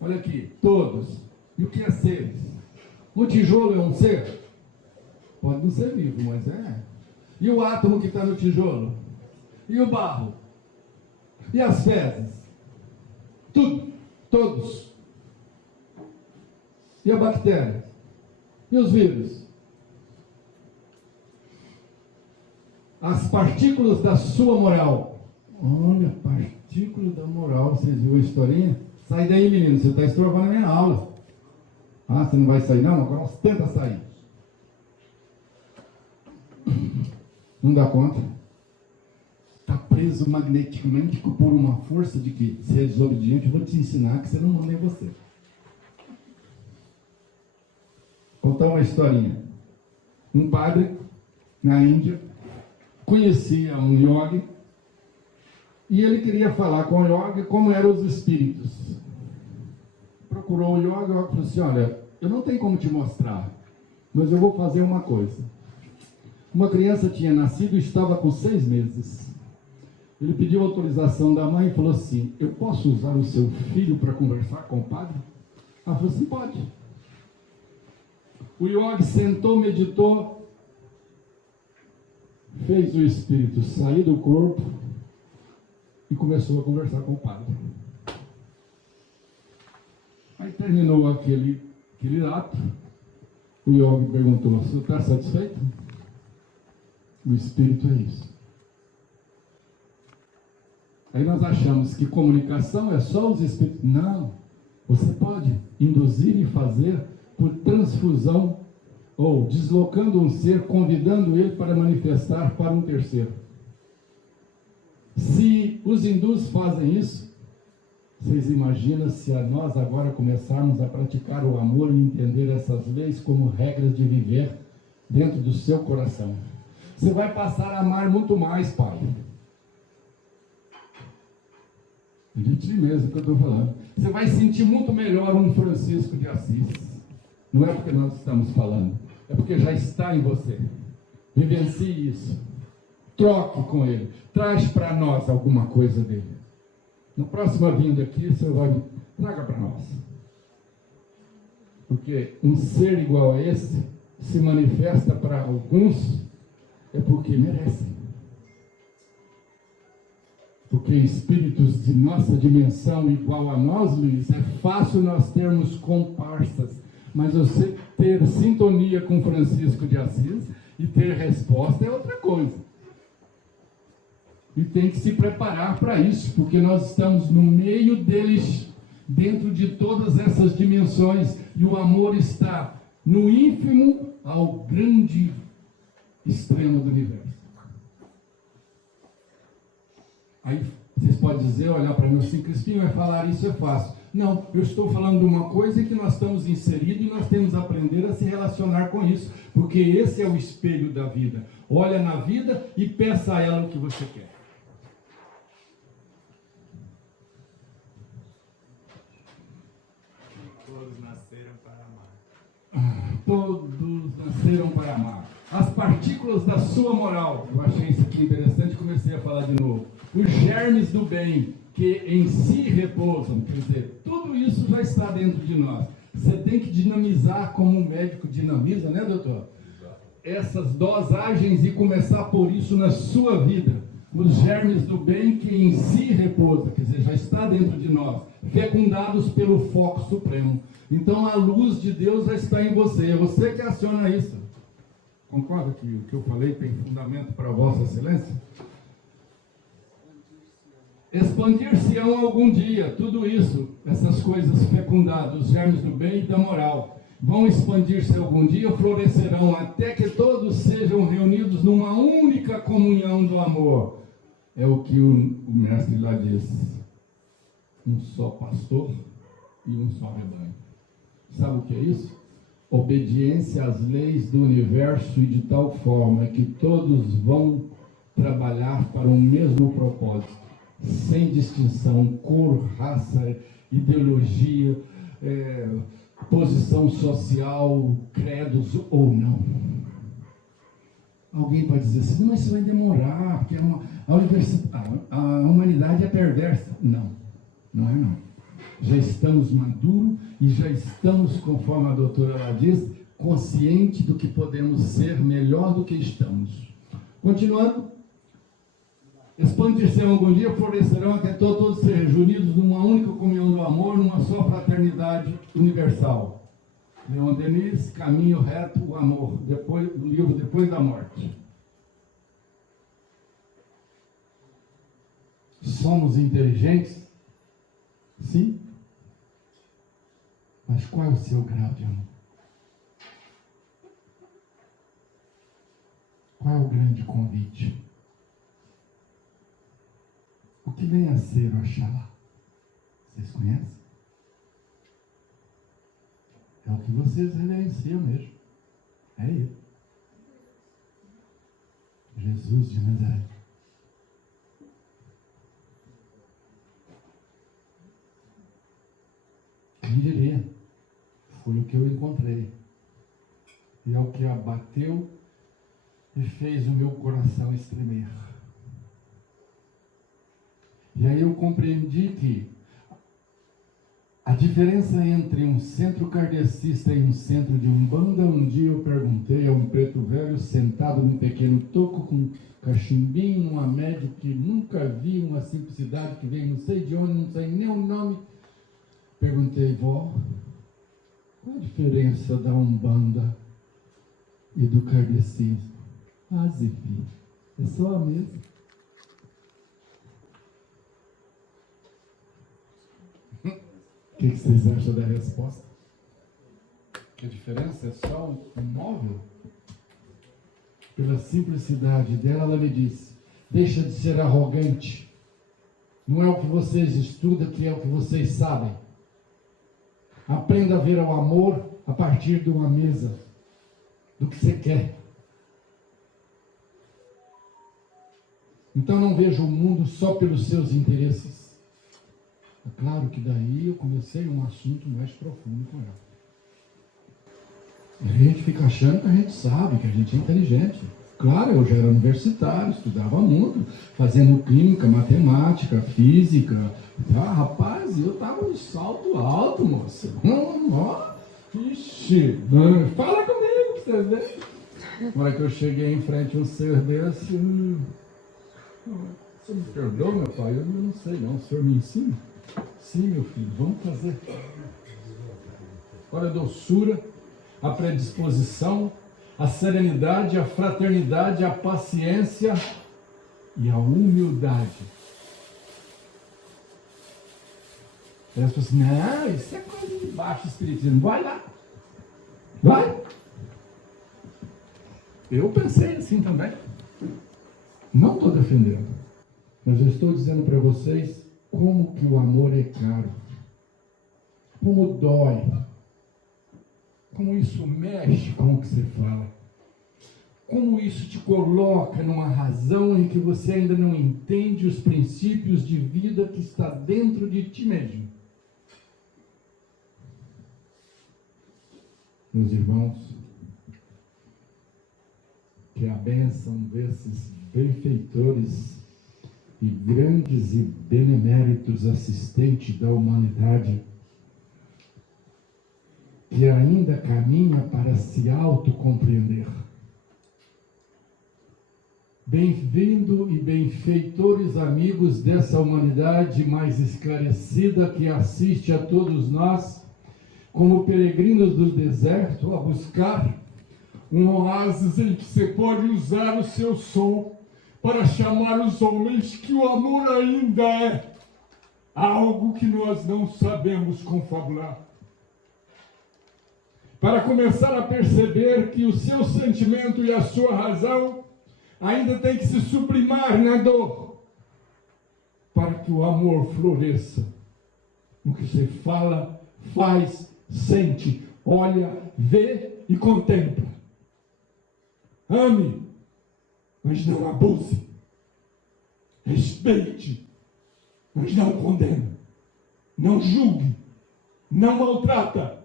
Olha aqui, todos. E o que é seres? O tijolo é um ser? Pode não ser vivo, mas é. E o átomo que está no tijolo? E o barro? E as fezes? Tudo. Todos. E a bactéria? E os vírus? As partículas da sua moral. Olha, partícula da moral. Vocês viram a historinha? Sai daí, menino, você está estrovando a minha aula. Ah, você não vai sair não? Agora você tenta sair. Não dá conta. Está preso magneticamente por uma força de que, se é desobediente, eu vou te ensinar que você não manda em você. Vou contar uma historinha. Um padre na Índia conhecia um yogi e ele queria falar com o yogi como eram os espíritos. Procurou o yogi e falou assim: olha, eu não tenho como te mostrar, mas eu vou fazer uma coisa. Uma criança tinha nascido e estava com 6 meses. Ele pediu autorização da mãe e falou assim: eu posso usar o seu filho para conversar com o padre? Ela falou assim: pode. O yogi sentou, meditou, fez o espírito sair do corpo e começou a conversar com o padre. Aí terminou aquele ato, o yogi perguntou: você está satisfeito? O espírito é isso. Aí nós achamos que comunicação é só os espíritos. Não, você pode induzir e fazer por transfusão, ou deslocando um ser, convidando ele para manifestar para um terceiro. Se os hindus fazem isso, vocês imaginam se a nós agora começarmos a praticar o amor e entender essas leis como regras de viver dentro do seu coração? Você vai passar a amar muito mais, pai. É de ti mesmo que eu estou falando. Você vai sentir muito melhor um Francisco de Assis. Não é porque nós estamos falando, é porque já está em você. Vivencie isso. Troque com ele. Traz para nós alguma coisa dele. Na próxima vinda aqui, você vai traga para nós. Porque um ser igual a esse se manifesta para alguns é porque merecem. Porque espíritos de nossa dimensão igual a nós, Luiz, é fácil nós termos comparsas, mas você ter sintonia com Francisco de Assis e ter resposta é outra coisa. E tem que se preparar para isso, porque nós estamos no meio deles, dentro de todas essas dimensões, e o amor está no ínfimo ao grande extremo do universo. Aí vocês podem dizer, olhar para mim assim: Crispim vai falar isso é fácil. Não, eu estou falando de uma coisa em que nós estamos inseridos e nós temos que aprender a se relacionar com isso, porque esse é o espelho da vida. Olha na vida e peça a ela o que você quer. Todos nasceram para amar. Todos nasceram para amar. As partículas da sua moral. Eu achei isso aqui interessante e comecei a falar de novo. Os germes do bem que em si repousam. Quer dizer, tudo isso já está dentro de nós. Você tem que dinamizar como um médico dinamiza, né, doutor? Essas dosagens e começar por isso na sua vida. Os germes do bem que em si repousa, quer dizer, já está dentro de nós, fecundados pelo foco supremo. Então a luz de Deus já está em você, é você que aciona isso. Concorda que o que eu falei tem fundamento para Vossa Excelência? Expandir-se-ão algum dia, tudo isso, essas coisas fecundadas, os germes do bem e da moral, vão expandir-se algum dia, florescerão até que todos sejam reunidos numa única comunhão do amor. É o que o mestre lá diz: um só pastor e um só rebanho. Sabe o que é isso? Obediência às leis do universo e de tal forma que todos vão trabalhar para um mesmo propósito, sem distinção, cor, raça, ideologia, posição social, credos ou não. Alguém pode dizer assim: mas isso vai demorar, porque a humanidade é perversa. Não, não é não. Já estamos maduros e já estamos, conforme a doutora ela diz, consciente do que podemos ser melhor do que estamos. Continuando. Expandir-se algum dia, florescerão até todos serem reunidos numa única comunhão do amor, numa só fraternidade universal. Leon Denis, Caminho Reto, o Amor, do livro Depois da Morte. Somos inteligentes? Sim. Mas qual é o seu grau de amor? Qual é o grande convite? O que vem a ser o Oxalá? Vocês conhecem? É o que vocês reverenciam mesmo. É ele. Jesus de Nazaré. Quem diria? Foi o que eu encontrei. E é o que abateu e fez o meu coração estremer. E aí eu compreendi que a diferença entre um centro kardecista e um centro de umbanda, um dia eu perguntei a um preto velho sentado num pequeno toco com cachimbinho, uma média que nunca vi, uma simplicidade que vem não sei de onde, não sei nem o nome. Perguntei, vó, qual a diferença da umbanda e do kardecismo? Ah, Zifi, é só a mesma. O que vocês acham da resposta? Que a diferença é só um móvel? Pela simplicidade dela, ela me disse, deixa de ser arrogante. Não é o que vocês estudam, que é o que vocês sabem. Aprenda a ver o amor a partir de uma mesa, do que você quer. Então não veja o mundo só pelos seus interesses. É claro que daí eu comecei um assunto mais profundo com ela. A gente fica achando que a gente sabe, que a gente é inteligente. Claro, eu já era universitário, estudava muito, fazendo química, matemática, física. Ah, rapaz, eu estava no salto alto, moça. Ixi, fala comigo, você vê. Na hora que eu cheguei em frente a um ser desse, você me perdoa, meu pai? Eu não sei não, o senhor me ensina? Sim, meu filho, vamos fazer. Olha a doçura, a predisposição, a serenidade, a fraternidade, a paciência e a humildade. Aí as pessoas, não, isso é coisa de baixo espiritismo. Vai lá. Vai. Eu pensei assim também. Não estou defendendo, mas eu estou dizendo para vocês como que o amor é caro. Como dói. Como isso mexe com o que você fala. Como isso te coloca numa razão em que você ainda não entende os princípios de vida que está dentro de ti mesmo. Meus irmãos, que a bênção desses benfeitores e grandes e beneméritos assistentes da humanidade, que ainda caminha para se autocompreender. Bem-vindo e benfeitores amigos dessa humanidade mais esclarecida que assiste a todos nós, como peregrinos do deserto, a buscar um oásis em que você pode usar o seu som para chamar os homens que o amor ainda é algo que nós não sabemos confabular. Para começar a perceber que o seu sentimento e a sua razão ainda tem que se sublimar na dor, para que o amor floresça no que você fala, faz, sente, olha, vê e contempla. Ame, mas não abuse. Respeite, mas não condene. Não julgue, não maltrata.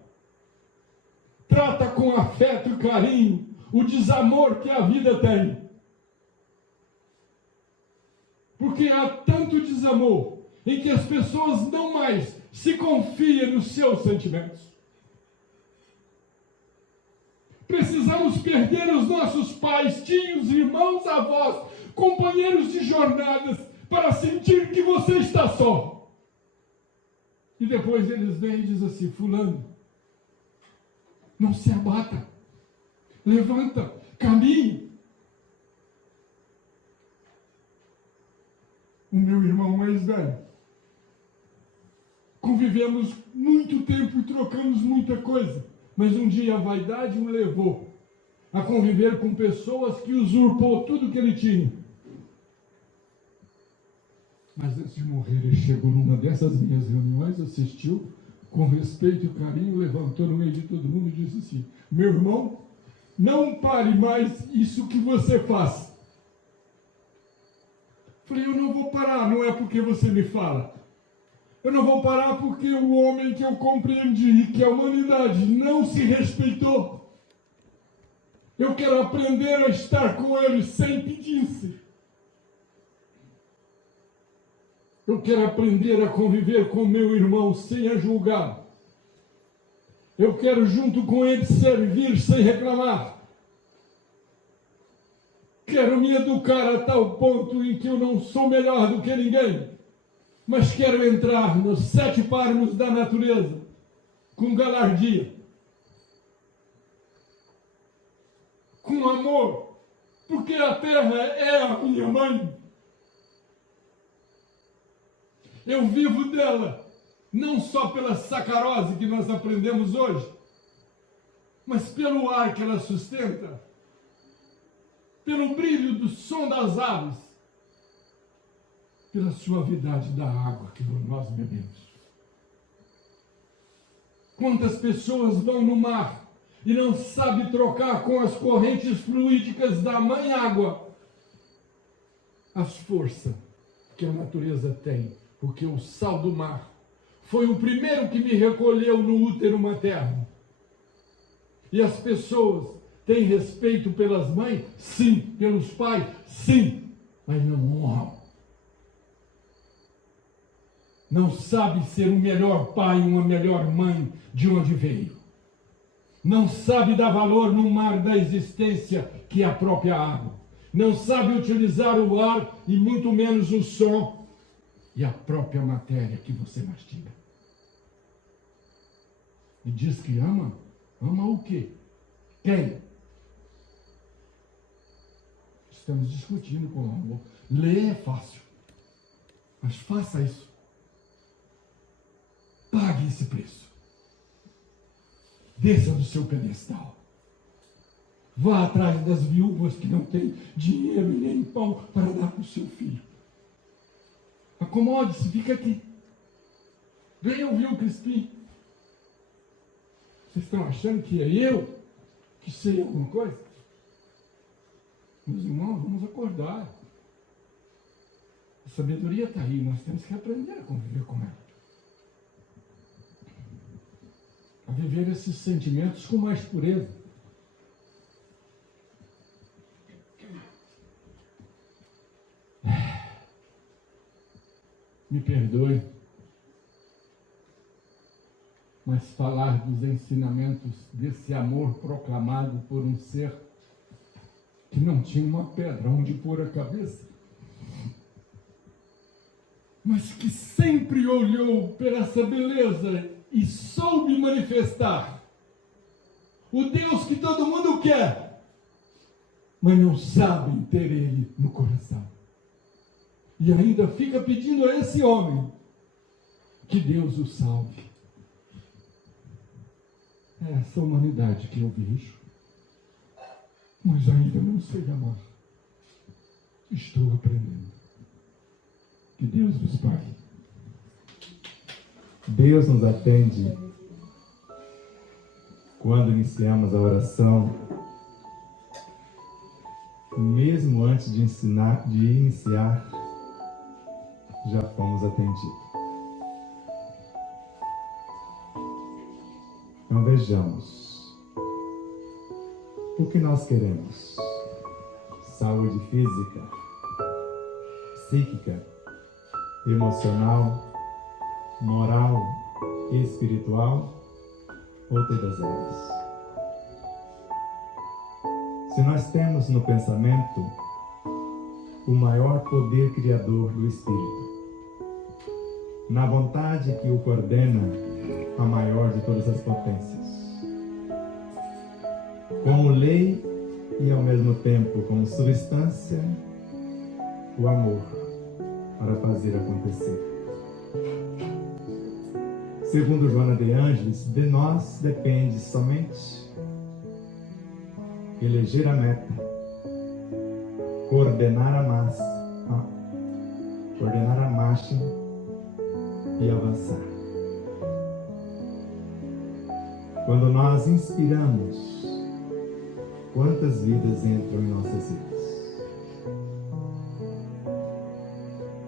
Trata com afeto e carinho o desamor que a vida tem. Porque há tanto desamor em que as pessoas não mais se confiam nos seus sentimentos. Precisamos perder os nossos pais, tios, irmãos, avós, companheiros de jornadas, para sentir que você está só. E depois eles vêm e dizem assim, fulano, não se abata, levanta, caminhe. O meu irmão mais velho Convivemos muito tempo e trocamos muita coisa, mas um dia a vaidade o levou a conviver com pessoas que usurpou tudo que ele tinha. Mas antes de morrer, ele chegou numa dessas minhas reuniões, assistiu, com respeito e carinho, levantou no meio de todo mundo e disse assim: meu irmão, não pare mais isso que você faz. Falei: eu não vou parar, não é porque você me fala. Eu não vou parar porque o homem que eu compreendi, que a humanidade não se respeitou. Eu quero aprender a estar com ele sem pedir-se. Eu quero aprender a conviver com meu irmão sem a julgar. Eu quero junto com ele servir sem reclamar. Quero me educar a tal ponto em que eu não sou melhor do que ninguém, mas quero entrar nos 7 páramos da natureza com galardia, com amor, porque a terra é a minha mãe. Eu vivo dela, não só pela sacarose que nós aprendemos hoje, mas pelo ar que ela sustenta, pelo brilho do som das aves, pela suavidade da água que nós bebemos. Quantas pessoas vão no mar e não sabem trocar com as correntes fluídicas da mãe água as forças que a natureza tem, porque o sal do mar foi o primeiro que me recolheu no útero materno. E as pessoas têm respeito pelas mães? Sim. Pelos pais? Sim. Mas não honram. Não sabe ser um melhor pai, uma melhor mãe de onde veio. Não sabe dar valor no mar da existência, que é a própria água. Não sabe utilizar o ar e muito menos o som e a própria matéria que você mastiga. E diz que ama? Ama o quê? Quem? Estamos discutindo com o amor. Ler é fácil, mas faça isso. Pague esse preço. Desça do seu pedestal. Vá atrás das viúvas que não têm dinheiro e nem pão para dar para o seu filho. Acomode-se, fica aqui. Venha ouvir o Crispim. Vocês estão achando que é eu que sei alguma coisa? Meus irmãos, vamos acordar. A sabedoria está aí, nós temos que aprender a conviver com ela. A viver esses sentimentos com mais pureza. Me perdoe, mas falar dos ensinamentos desse amor proclamado por um ser que não tinha uma pedra onde pôr a cabeça, mas que sempre olhou pela essa beleza e soube manifestar o Deus que todo mundo quer, mas não sabem ter ele no coração. E ainda fica pedindo a esse homem que Deus o salve. É essa humanidade que eu vejo, mas ainda não sei amar. Estou aprendendo. Que Deus nos pague. Deus nos atende quando iniciamos a oração, mesmo antes de iniciar, já fomos atendidos. Então vejamos, o que nós queremos? Saúde física, psíquica, emocional, moral e espiritual, ou todas elas? Se nós temos no pensamento o maior poder criador do Espírito, na vontade que o coordena, a maior de todas as potências, como lei e ao mesmo tempo como substância, o amor para fazer acontecer. Segundo Joana de Ângeles, de nós depende somente eleger a meta, coordenar a marcha e avançar. Quando nós inspiramos, quantas vidas entram em nossas vidas?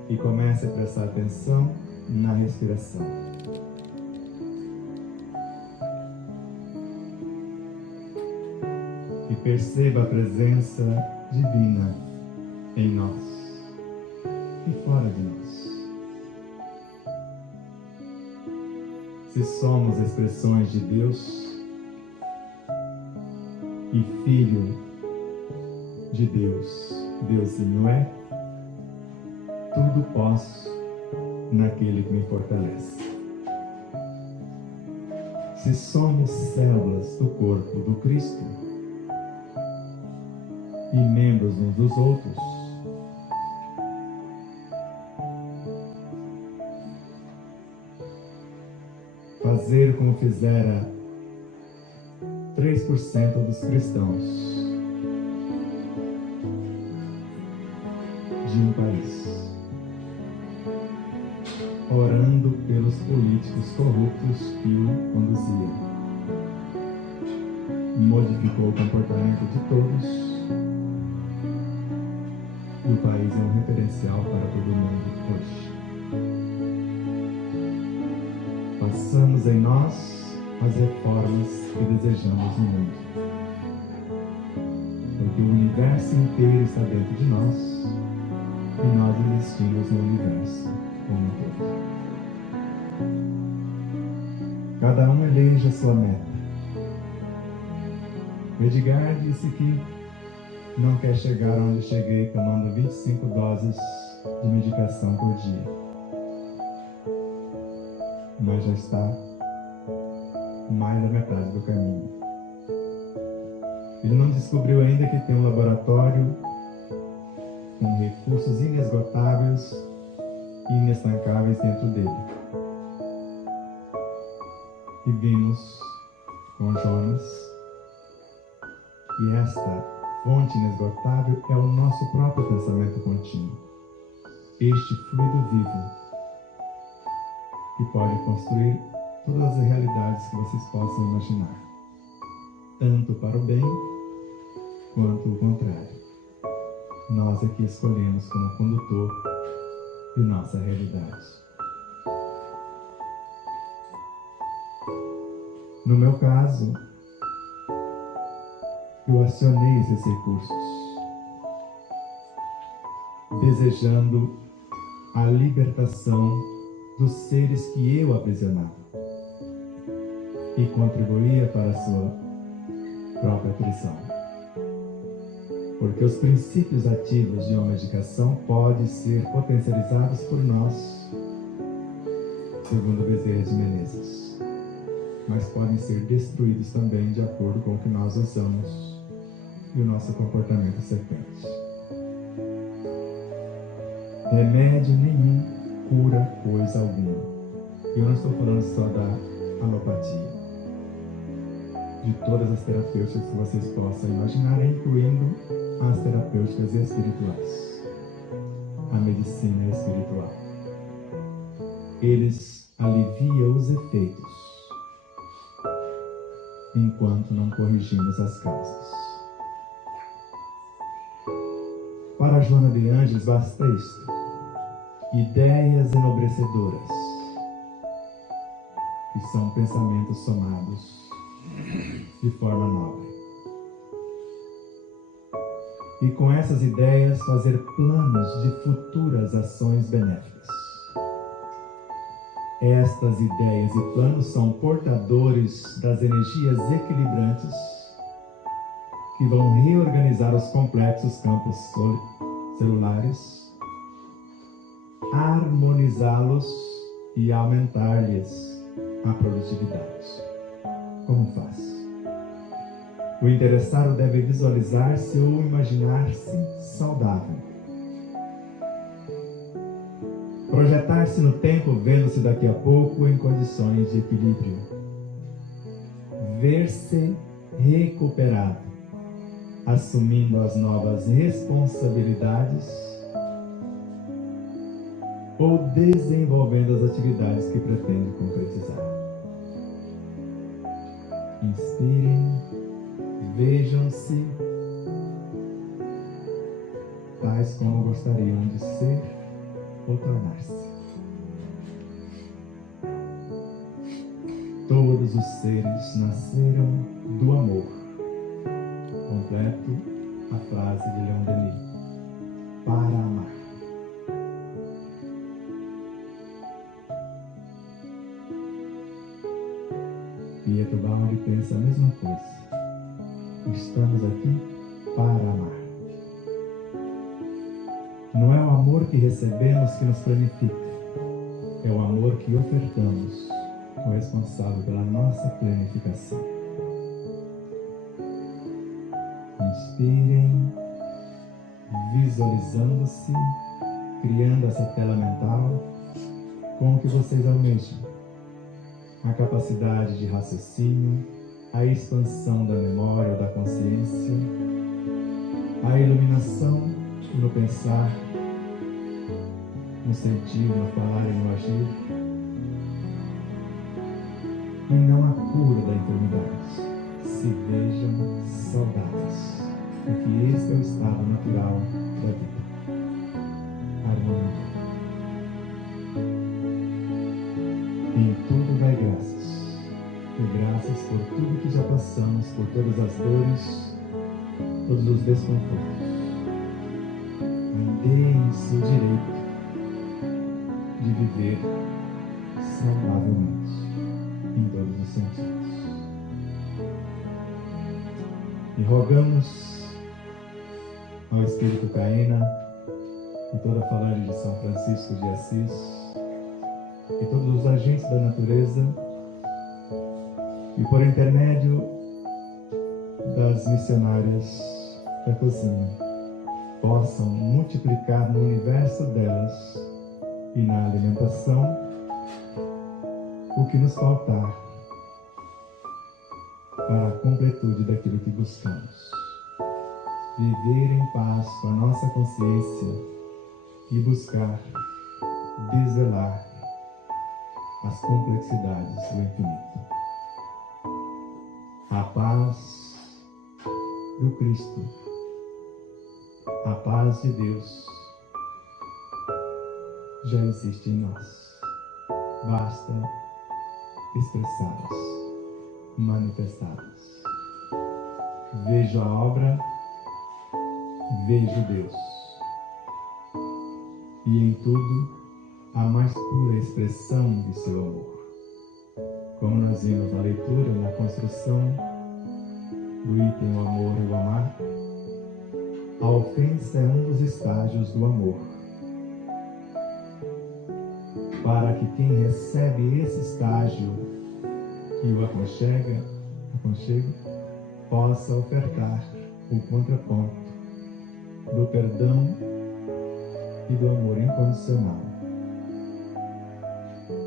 E comece a prestar atenção na respiração. E perceba a presença divina em nós e fora de nós. Se somos expressões de Deus e Filho de Deus, Deusinho é, tudo posso naquele que me fortalece. Se somos células do corpo do Cristo e membros uns dos outros, fazer como fizera 3% dos cristãos de um país, orando pelos políticos corruptos que o conduziam. Modificou o comportamento de todos e o país é um referencial para todo mundo hoje. Façamos em nós as reformas que desejamos no mundo, porque o universo inteiro está dentro de nós e nós existimos no universo como um todo. Cada um eleja a sua meta. Edgar disse que não quer chegar onde cheguei tomando 25 doses de medicação por dia, mas já está mais da metade do caminho. Ele não descobriu ainda que tem um laboratório com recursos inesgotáveis e inestancáveis dentro dele. E vimos com Jonas que esta fonte inesgotável é o nosso próprio pensamento contínuo, este fluido vivo que pode construir todas as realidades que vocês possam imaginar, tanto para o bem quanto o contrário. Nós aqui escolhemos como condutor de nossa realidade. No meu caso, eu acionei esses recursos, desejando a libertação dos seres que eu aprisionava e contribuía para a sua própria prisão. Porque os princípios ativos de uma medicação podem ser potencializados por nós, segundo Bezerra de Menezes, mas podem ser destruídos também de acordo com o que nós usamos e o nosso comportamento sequente. Remédio nenhum cura coisa alguma. E eu não estou falando só da alopatia, de todas as terapêuticas que vocês possam imaginar, incluindo as terapêuticas espirituais, a medicina espiritual. Eles aliviam os efeitos, enquanto não corrigimos as causas. Para Joana de Ângeles basta isto: ideias enobrecedoras, que são pensamentos somados de forma nobre. E com essas ideias fazer planos de futuras ações benéficas. Estas ideias e planos são portadores das energias equilibrantes que vão reorganizar os complexos campos celulares, harmonizá-los e aumentar-lhes a produtividade. Como faz? O interessado deve visualizar-se ou imaginar-se saudável, Projetar-se no tempo, vendo-se daqui a pouco em condições de equilíbrio. Ver-se recuperado, assumindo as novas responsabilidades ou desenvolvendo as atividades que pretende concretizar. Inspirem, vejam-se tais como gostariam de ser ou tornar-se. Todos os seres nasceram do amor. Completo a frase de Leon Denis. Para amar. Pietro Baldi pensa a mesma coisa. Estamos aqui para amar. Não é o amor que recebemos que nos planifica, é o amor que ofertamos, o responsável pela nossa planificação. Inspirem, visualizando-se, criando essa tela mental com o que vocês almejam. A capacidade de raciocínio, a expansão da memória ou da consciência, a iluminação no pensar, no sentir, no falar e no agir, e não a cura da enfermidade. Se vejam saudáveis, porque esse é o estado natural da vida. Harmonia. Em tudo dai graças. E graças por tudo que já passamos, por todas as dores, todos os desconfortos. Deem-se o direito de viver saudavelmente em todos os sentidos. E rogamos ao Espírito Caena e toda a falange de São Francisco de Assis e todos os agentes da natureza e por intermédio das missionárias da cozinha possam multiplicar no universo delas e na alimentação o que nos faltar para a completude daquilo que buscamos. Viver em paz com a nossa consciência e buscar desvelar as complexidades do infinito. A paz do Cristo, a paz de Deus já existe em nós. Basta expressá-las, manifestá-las. Vejo a obra, vejo Deus. E em tudo, a mais pura expressão de seu amor. Como nós vimos na leitura, na construção do item o amor e o amar, a ofensa é um dos estágios do amor. Para que quem recebe esse estágio e o aconchega, possa ofertar o contraponto do perdão e do amor incondicional,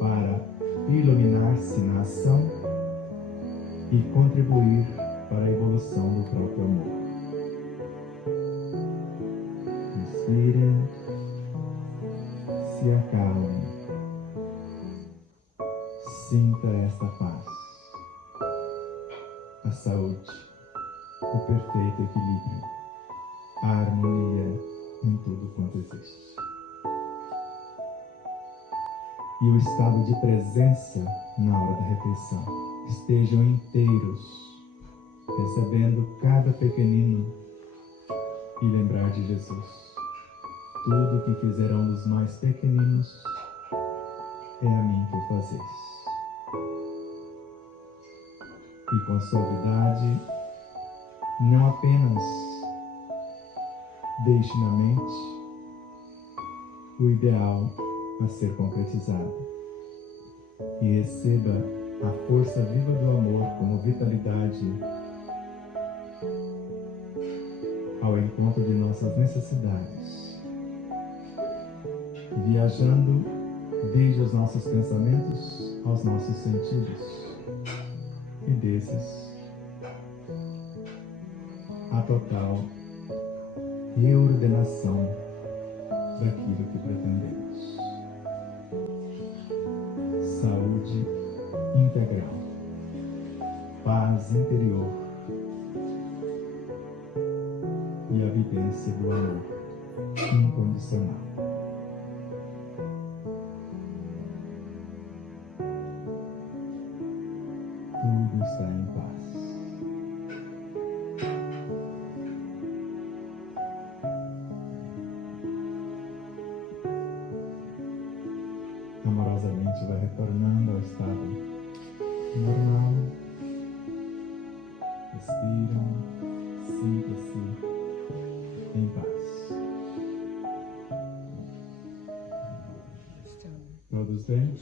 para iluminar-se na ação e contribuir para a evolução do próprio amor. Inspirem, se acalmem, sinta esta paz, a saúde, o perfeito equilíbrio, a harmonia em tudo quanto existe. E o estado de presença na hora da refeição. Estejam inteiros, recebendo cada pequenino e lembrar de Jesus. Tudo que fizerão dos mais pequeninos é a mim que o fazeis. E com suavidade, não apenas deixe na mente o ideal a ser concretizado e receba a força viva do amor como vitalidade ao encontro de nossas necessidades viajando desde os nossos pensamentos aos nossos sentidos, e desses a total reordenação daquilo que pretendemos. Saúde integral, paz interior e a vivência do amor incondicional. Tudo está em paz. Amorosamente vai retornando ao estado normal. Respiram, sinta-se em paz. Todos bem?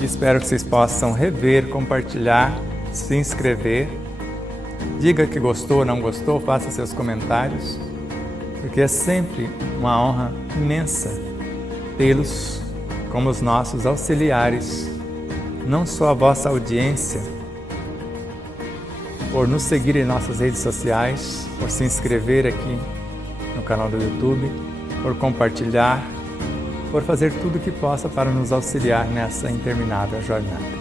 Espero que vocês possam rever, compartilhar, se inscrever. Diga que gostou ou não gostou, faça seus comentários, porque é sempre uma honra imensa tê-los como os nossos auxiliares, não só a vossa audiência, por nos seguir em nossas redes sociais, por se inscrever aqui no canal do YouTube, por compartilhar, por fazer tudo o que possa para nos auxiliar nessa interminável jornada.